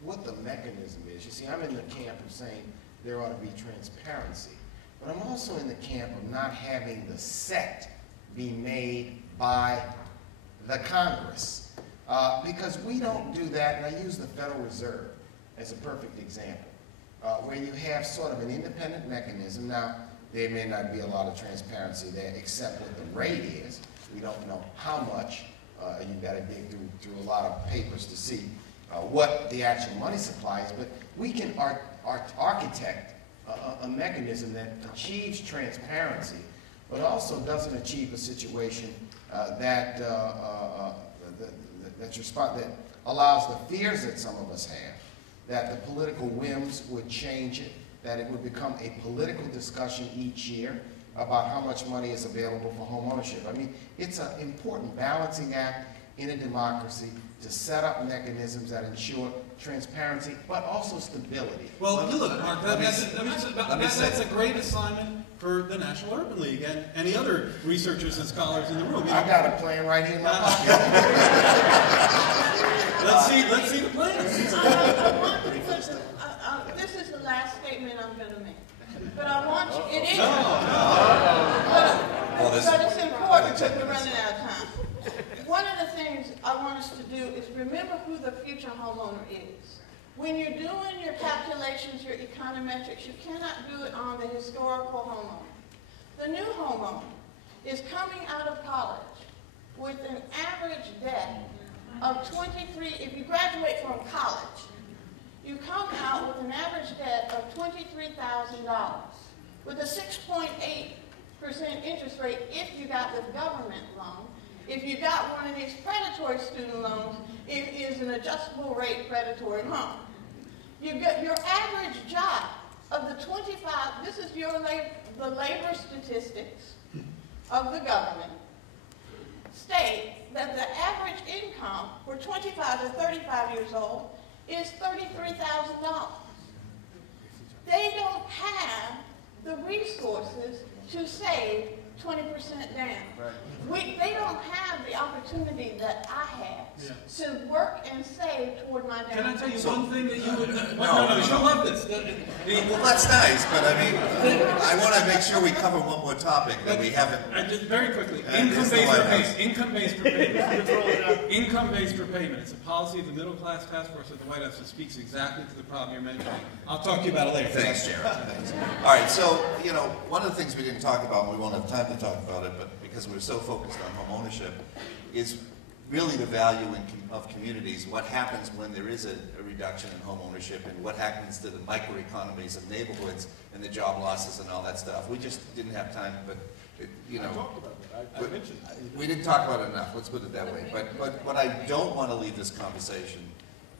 what the mechanism is. You see, I'm in the camp of saying there ought to be transparency, but I'm also in the camp of not having the set be made by the Congress. Because we don't do that, and I use the Federal Reserve as a perfect example, where you have sort of an independent mechanism. Now, there may not be a lot of transparency there except what the rate is. We don't know how much. You've got to dig through a lot of papers to see what the actual money supply is, but we can architect a mechanism that achieves transparency, but also doesn't achieve a situation that allows the fears that some of us have, that the political whims would change it, that it would become a political discussion each year about how much money is available for home ownership. I mean, it's an important balancing act in a democracy to set up mechanisms that ensure transparency, but also stability. Well, look, Mark, that's a great assignment for the National Urban League and any other researchers and scholars in the room. I got a plan right here in my pocket. Let's see the plans. This is the last statement I'm going to make. But I want you, it is, but it's important because we're running out of time. One of the things I want us to do is remember who the future homeowner is. When you're doing your calculations, your econometrics, you cannot do it on the historical homeowner. The new homeowner is coming out of college with an average debt of 23, if you graduate from college, you come out with an average debt of $23,000 with a 6.8% interest rate if you got the government loan. If you got one of these predatory student loans, it is an adjustable rate predatory loan. You get your average job of the 25, this is the labor statistics of the government, state that the average income for 25 to 35 years old is $33,000. They don't have the resources to save 20% down. They don't have the opportunity that I have to work and save toward my down. Can I tell you one thing that you would... No, you'll love this. Well, that's nice, but I mean, I want to make sure we cover one more topic that we haven't. Just very quickly, income-based repayment. Income-based repayment. It's a policy of the Middle Class Task Force at the White House that speaks exactly to the problem you're mentioning. I'll talk to you about it later. Thanks, Jared. Thanks. All right, so, you know, one of the things we didn't talk about, and we won't have time to talk about it, but because we're so focused on home ownership, is really the value of communities, what happens when there is a reduction in home ownership, and what happens to the microeconomies of neighborhoods and the job losses and all that stuff. We just didn't have time, but, you know. I talked about that. I mentioned that. We didn't talk about it enough, let's put it that way. But what I don't want to leave this conversation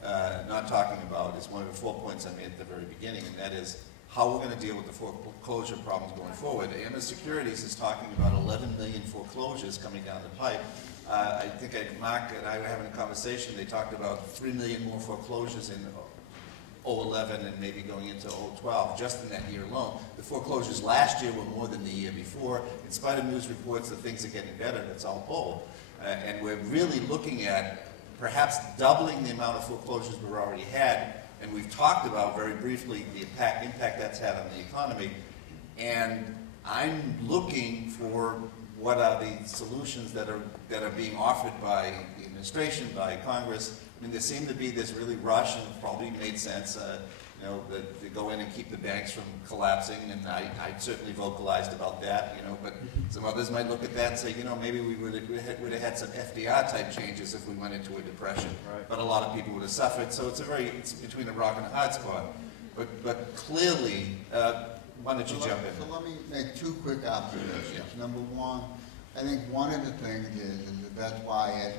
not talking about is one of the 4 points I made at the very beginning, and that is how we're going to deal with the foreclosure problems going forward. Amos Securities is talking about 11 million foreclosures coming down the pipe. I think Mark and I were having a conversation. They talked about 3 million more foreclosures in 2011 and maybe going into 2012, just in that year alone. The foreclosures last year were more than the year before. In spite of news reports that things are getting better, that's all bull. And we're really looking at perhaps doubling the amount of foreclosures we've already had. And we've talked about very briefly the impact that's had on the economy. And I'm looking for what are the solutions that are being offered by the administration, by Congress. I mean, there seemed to be this really rush, and it probably made sense, you know, to go in and keep the banks from collapsing, and I certainly vocalized about that, you know, but some others might look at that and say, you know, maybe we would have had some FDR-type changes if we went into a depression, but a lot of people would have suffered, so it's between a rock and a hard spot. But clearly, why don't you jump in? So let me make two quick observations. Yeah. Number one, I think one of the things is that's why as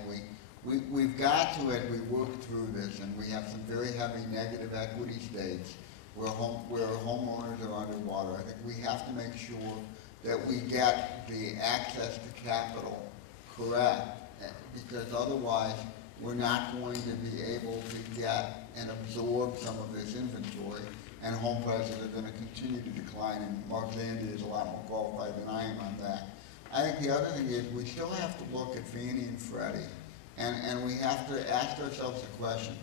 we've got to, as we work through this, and we have some very heavy negative equity states where homeowners are underwater, I think we have to make sure that we get the access to capital correct, because otherwise we're not going to be able to get and absorb some of this inventory, and home prices are going to continue to decline, and Mark Zandi is a lot more qualified than I am on that. I think the other thing is we still have to look at Fannie and Freddie, and we have to ask ourselves the question.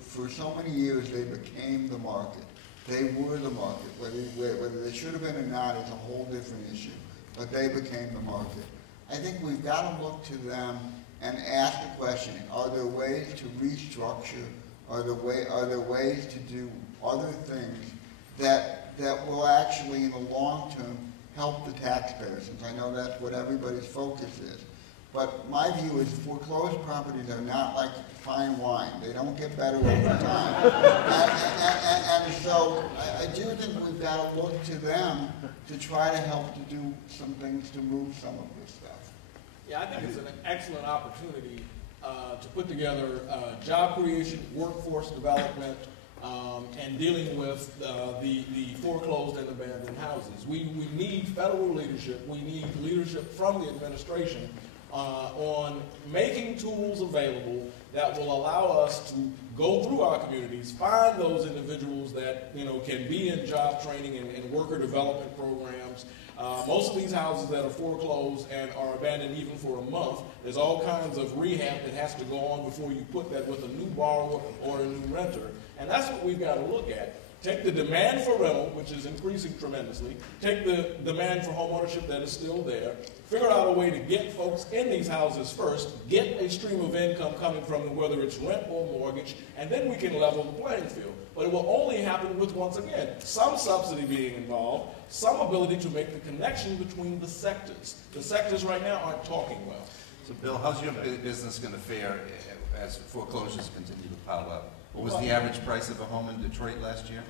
For so many years, they became the market. They were the market. Whether they should have been or not is a whole different issue, but they became the market. I think we've got to look to them and ask the question, are there ways to restructure? Are there ways to do other things that will actually, in the long term, help the taxpayers? Since I know that's what everybody's focus is. But my view is foreclosed properties are not like fine wine. They don't get better over time. and so I do think we've got to look to them to try to help to do some things to move some of this stuff. Yeah, I think it's an excellent opportunity to put together job creation, workforce development, and dealing with the foreclosed and abandoned houses. We need federal leadership. We need leadership from the administration on making tools available that will allow us to go through our communities, find those individuals that can be in job training and worker development programs. Most of these houses that are foreclosed and are abandoned even for a month, there's all kinds of rehab that has to go on before you put that with a new borrower or a new renter. And that's what we've got to look at. Take the demand for rental, which is increasing tremendously, take the demand for home ownership that is still there, figure out a way to get folks in these houses first, get a stream of income coming from them, whether it's rent or mortgage, and then we can level the playing field. But it will only happen with, once again, some subsidy being involved, some ability to make the connection between the sectors. The sectors right now aren't talking well. So Bill, how's your business going to fare as foreclosures continue to pile up? What was the average price of a home in Detroit last year?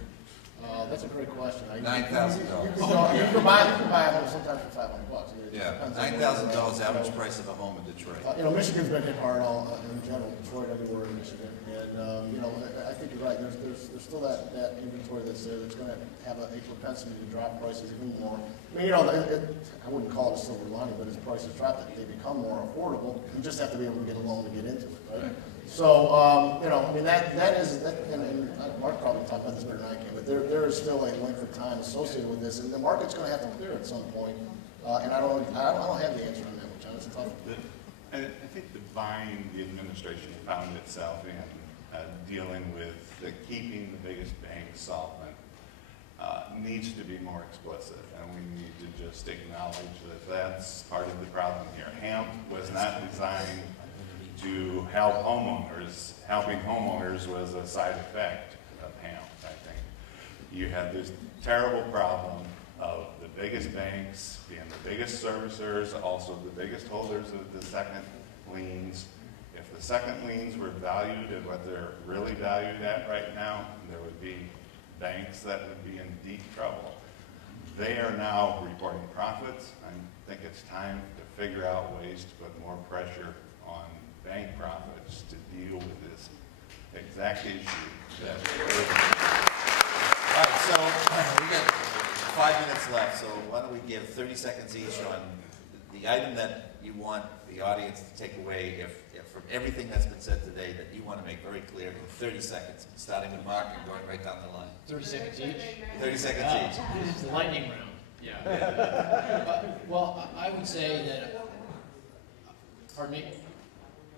That's a great question. $9,000. You can buy them sometimes for $500. Yeah, $9,000 average price of a home in Detroit. Michigan's been hit hard in general, Detroit, everywhere in Michigan. And, I think you're right. There's still that inventory that's there that's going to have a propensity to drop prices even more. I mean, I wouldn't call it a silver lining, but as prices drop, they become more affordable. You just have to be able to get a loan to get into it, right? So, that is, and Mark probably talked about this better than I can, but there is still a length of time associated with this, and the market's going to have to clear at some point. And I don't have the answer on that one, John. It's tough. I think the buying the administration found itself in dealing with keeping the biggest banks solvent needs to be more explicit, and we need to just acknowledge that that's part of the problem here. HAMP was not designed to help homeowners. Helping homeowners was a side effect of HAMP, I think. You had this terrible problem of the biggest banks being the biggest servicers, also the biggest holders of the second liens. If the second liens were valued at what they're really valued at right now, there would be banks that would be in deep trouble. They are now reporting profits. I think it's time to figure out ways to put more pressure on bank profits to deal with this exact issue. All right, so we got 5 minutes left, so why don't we give 30 seconds each on the item that you want the audience to take away if from everything that's been said today that you want to make very clear in 30 seconds, starting with Mark and going right down the line. 30 seconds each? 30 seconds each. This is the lightning round. Yeah. Well, I would say that, pardon me?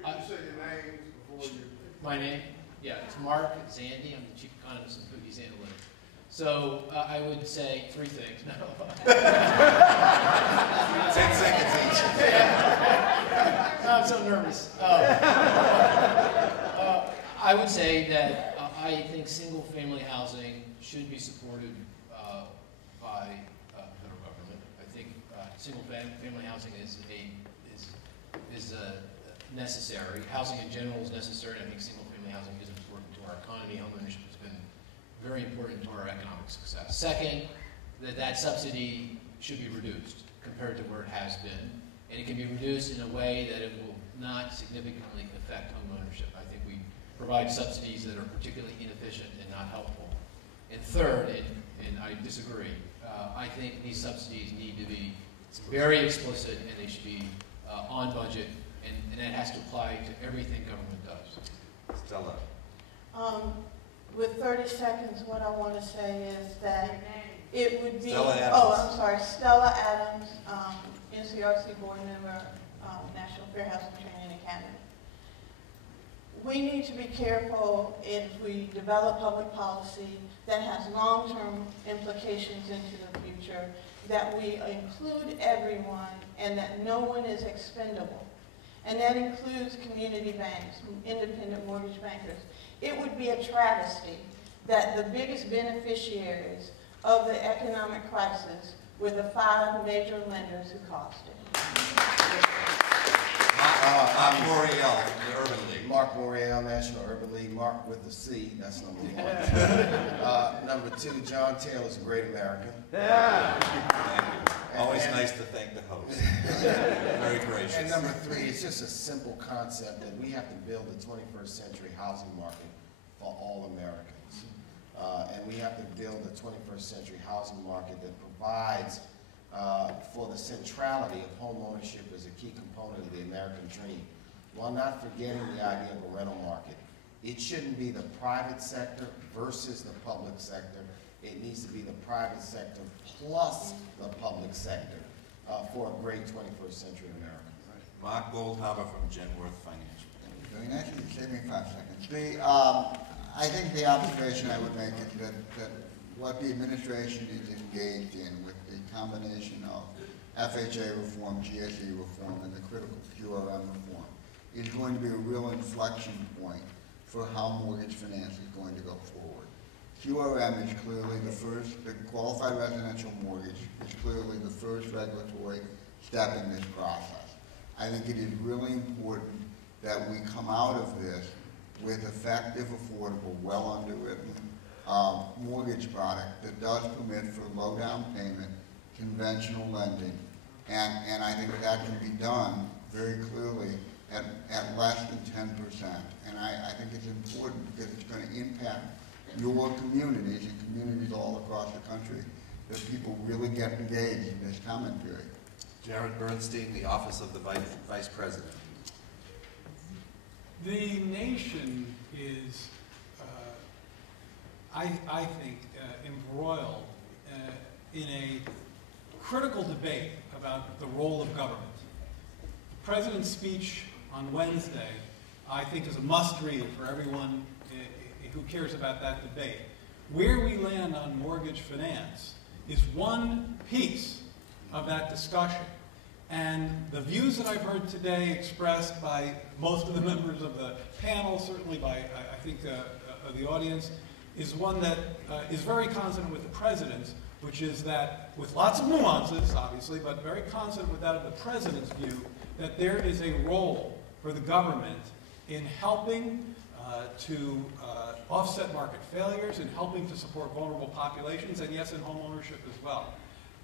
Could you say your names before you... My name? Yeah, it's Mark Zandy. I'm the Chief Economist of Cookies Analytics. So I would say 3 things. No. 10 seconds each. No, I'm so nervous. I would say that I think single-family housing should be supported by the federal government. I think single-family housing is necessary. Housing in general is necessary, and I think single-family housing is important to our economy. Home ownership has been very important to our economic success. Second, that subsidy should be reduced compared to where it has been, and it can be reduced in a way that it will not significantly affect home ownership. I think we provide subsidies that are particularly inefficient and not helpful. And third, and I disagree, I think these subsidies need to be very explicit, and they should be on budget, and that has to apply to everything government does. Stella. With 30 seconds, what I want to say is that it would be... Stella Adams. Oh, I'm sorry. Stella Adams, NCRC board member, National Fair Housing Training Academy. We need to be careful if we develop public policy that has long-term implications into the future, that we include everyone and that no one is expendable. And that includes community banks, independent mortgage bankers. It would be a travesty that the biggest beneficiaries of the economic crisis were the 5 major lenders who caused it. Mark Morial, the Urban League. Mark Morial, National Urban League. Mark with the C, that's number 1. Number 2, John Taylor's a great American. Yeah. Thank you. Always nice to thank the host. Very gracious. And number 3, it's just a simple concept that we have to build a 21st century housing market for all Americans. And we have to build a 21st century housing market that provides for the centrality of home ownership as a key component of the American dream, while not forgetting the idea of a rental market. It shouldn't be the private sector versus the public sector. It needs to be the private sector plus the public sector for a great 21st century America. Mark Goldhaber from Genworth Financial. Very nice. You saved me 5 seconds. I think the observation I would make is that what the administration is engaged in with the combination of FHA reform, GSE reform, and the critical QRM reform is going to be a real inflection point for how mortgage finance is going to go forward. QRM is clearly the first, the qualified residential mortgage is clearly the first regulatory step in this process. I think it is really important that we come out of this with effective, affordable, well underwritten mortgage product that does permit for low down payment, conventional lending, and I think that can be done very clearly at less than 10%. And I think it's important because it's going to impact your communities and communities all across the country, that people really get engaged in this comment period. Jared Bernstein, the Office of the Vice President. The nation is, I think, embroiled in a critical debate about the role of government. The President's speech on Wednesday, I think, is a must-read for everyone who cares about that debate. Where we land on mortgage finance is one piece of that discussion. And the views that I've heard today expressed by most of the members of the panel, certainly by, I think, the audience, is one that is very consonant with the President's, which is that, with lots of nuances, obviously, but very consonant with that of the President's view, that there is a role for the government in helping to offset market failures, and helping to support vulnerable populations, and yes, in home ownership as well.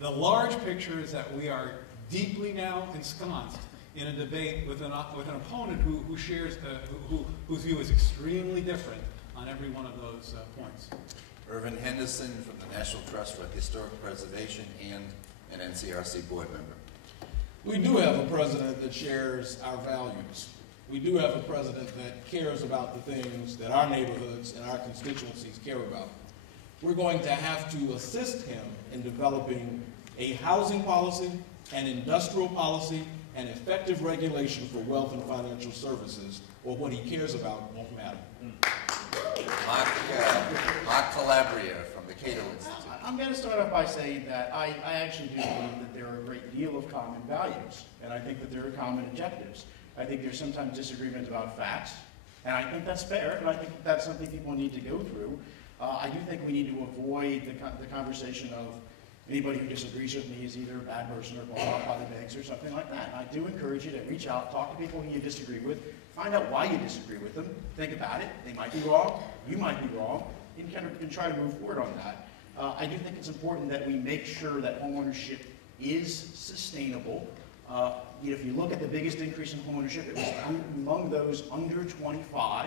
The large picture is that we are deeply now ensconced in a debate with an opponent who shares, whose view is extremely different on every one of those points. Irvin Henderson from the National Trust for Historic Preservation and an NCRC board member. We do have a president that shares our values. We do have a president that cares about the things that our neighborhoods and our constituencies care about. We're going to have to assist him in developing a housing policy, an industrial policy, and effective regulation for wealth and financial services, or what he cares about won't matter. Mark Calabria from the Cato Institute. I'm going to start off by saying that I actually do believe that there are a great deal of common values, and I think that there are common objectives. I think there's sometimes disagreement about facts, and I think that's fair, and I think that's something people need to go through. I do think we need to avoid the conversation of anybody who disagrees with me is either a bad person or bought off by the banks or something like that. And I do encourage you to reach out, talk to people who you disagree with, find out why you disagree with them, think about it. They might be wrong, you might be wrong, and kind of try to move forward on that. I do think it's important that we make sure that homeownership is sustainable. If you look at the biggest increase in homeownership, it was among those under 25.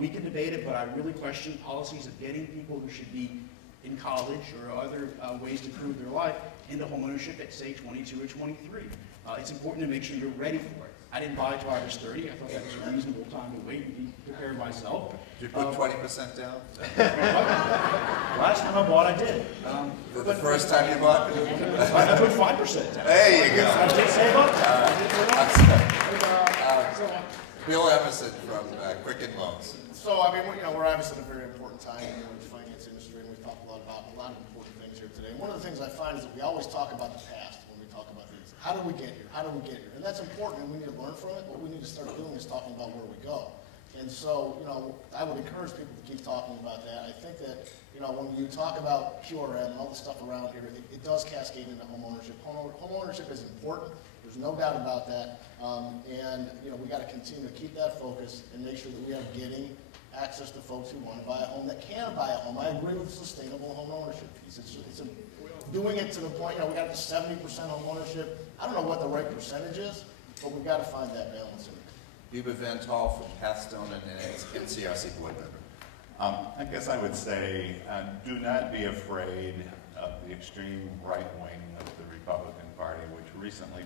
We can debate it, but I really question policies of getting people who should be in college or other ways to improve their life into homeownership at, say, 22 or 23. It's important to make sure you're ready for it. I didn't buy till I was 30. I thought that was a reasonable time to wait and be prepared myself. Did you put 20% down? Last time I bought, I did. The first time you bought? I put 5% down. There you go. I did save up. Bill Emerson from Quicken Loans. So, I mean, we're obviously at a very important time in the finance industry, and we've talked a lot about a lot of important things here today. And one of the things I find is that we always talk about the past when we talk about things. How did we get here? How did we get here? And that's important, and we need to learn from it. What we need to start doing is talking about where we go. And so, I would encourage people to keep talking about that. I think that, when you talk about QRM and all the stuff around here, it does cascade into homeownership. Homeownership is important. There's no doubt about that. We got to continue to keep that focus and make sure that we are getting access to folks who want to buy a home, that can buy a home. I agree with the sustainable home ownership piece. Doing it to the point, we got to 70% home ownership. I don't know what the right percentage is, but we've got to find that balance in it. Yuba Van Tall from Pathstone and an NCRC board member. I guess I would say, do not be afraid of the extreme right wing of the Republican Party, which recently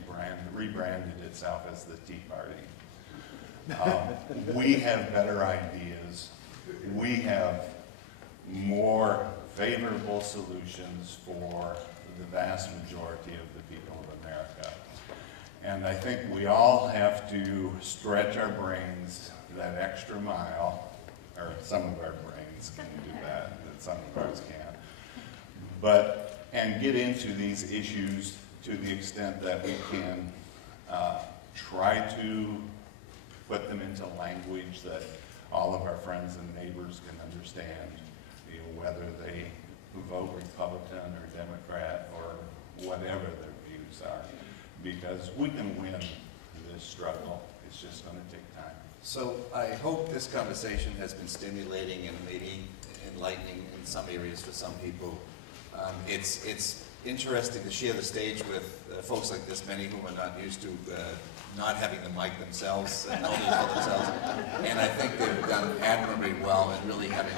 rebranded itself as the Tea Party. We have better ideas. We have more favorable solutions for the vast majority of the people of America. And I think we all have to stretch our brains that extra mile, or some of our brains can do that, but some of ours can't. And get into these issues to the extent that we can try to put them into language that all of our friends and neighbors can understand, whether they vote Republican or Democrat or whatever their views are, because we can win this struggle. It's just going to take time. So I hope this conversation has been stimulating and maybe enlightening in some areas for some people. It's interesting to share the stage with folks like this, many whom are not used to not having the mic themselves and knowing it for themselves. And I think they've done admirably well in really having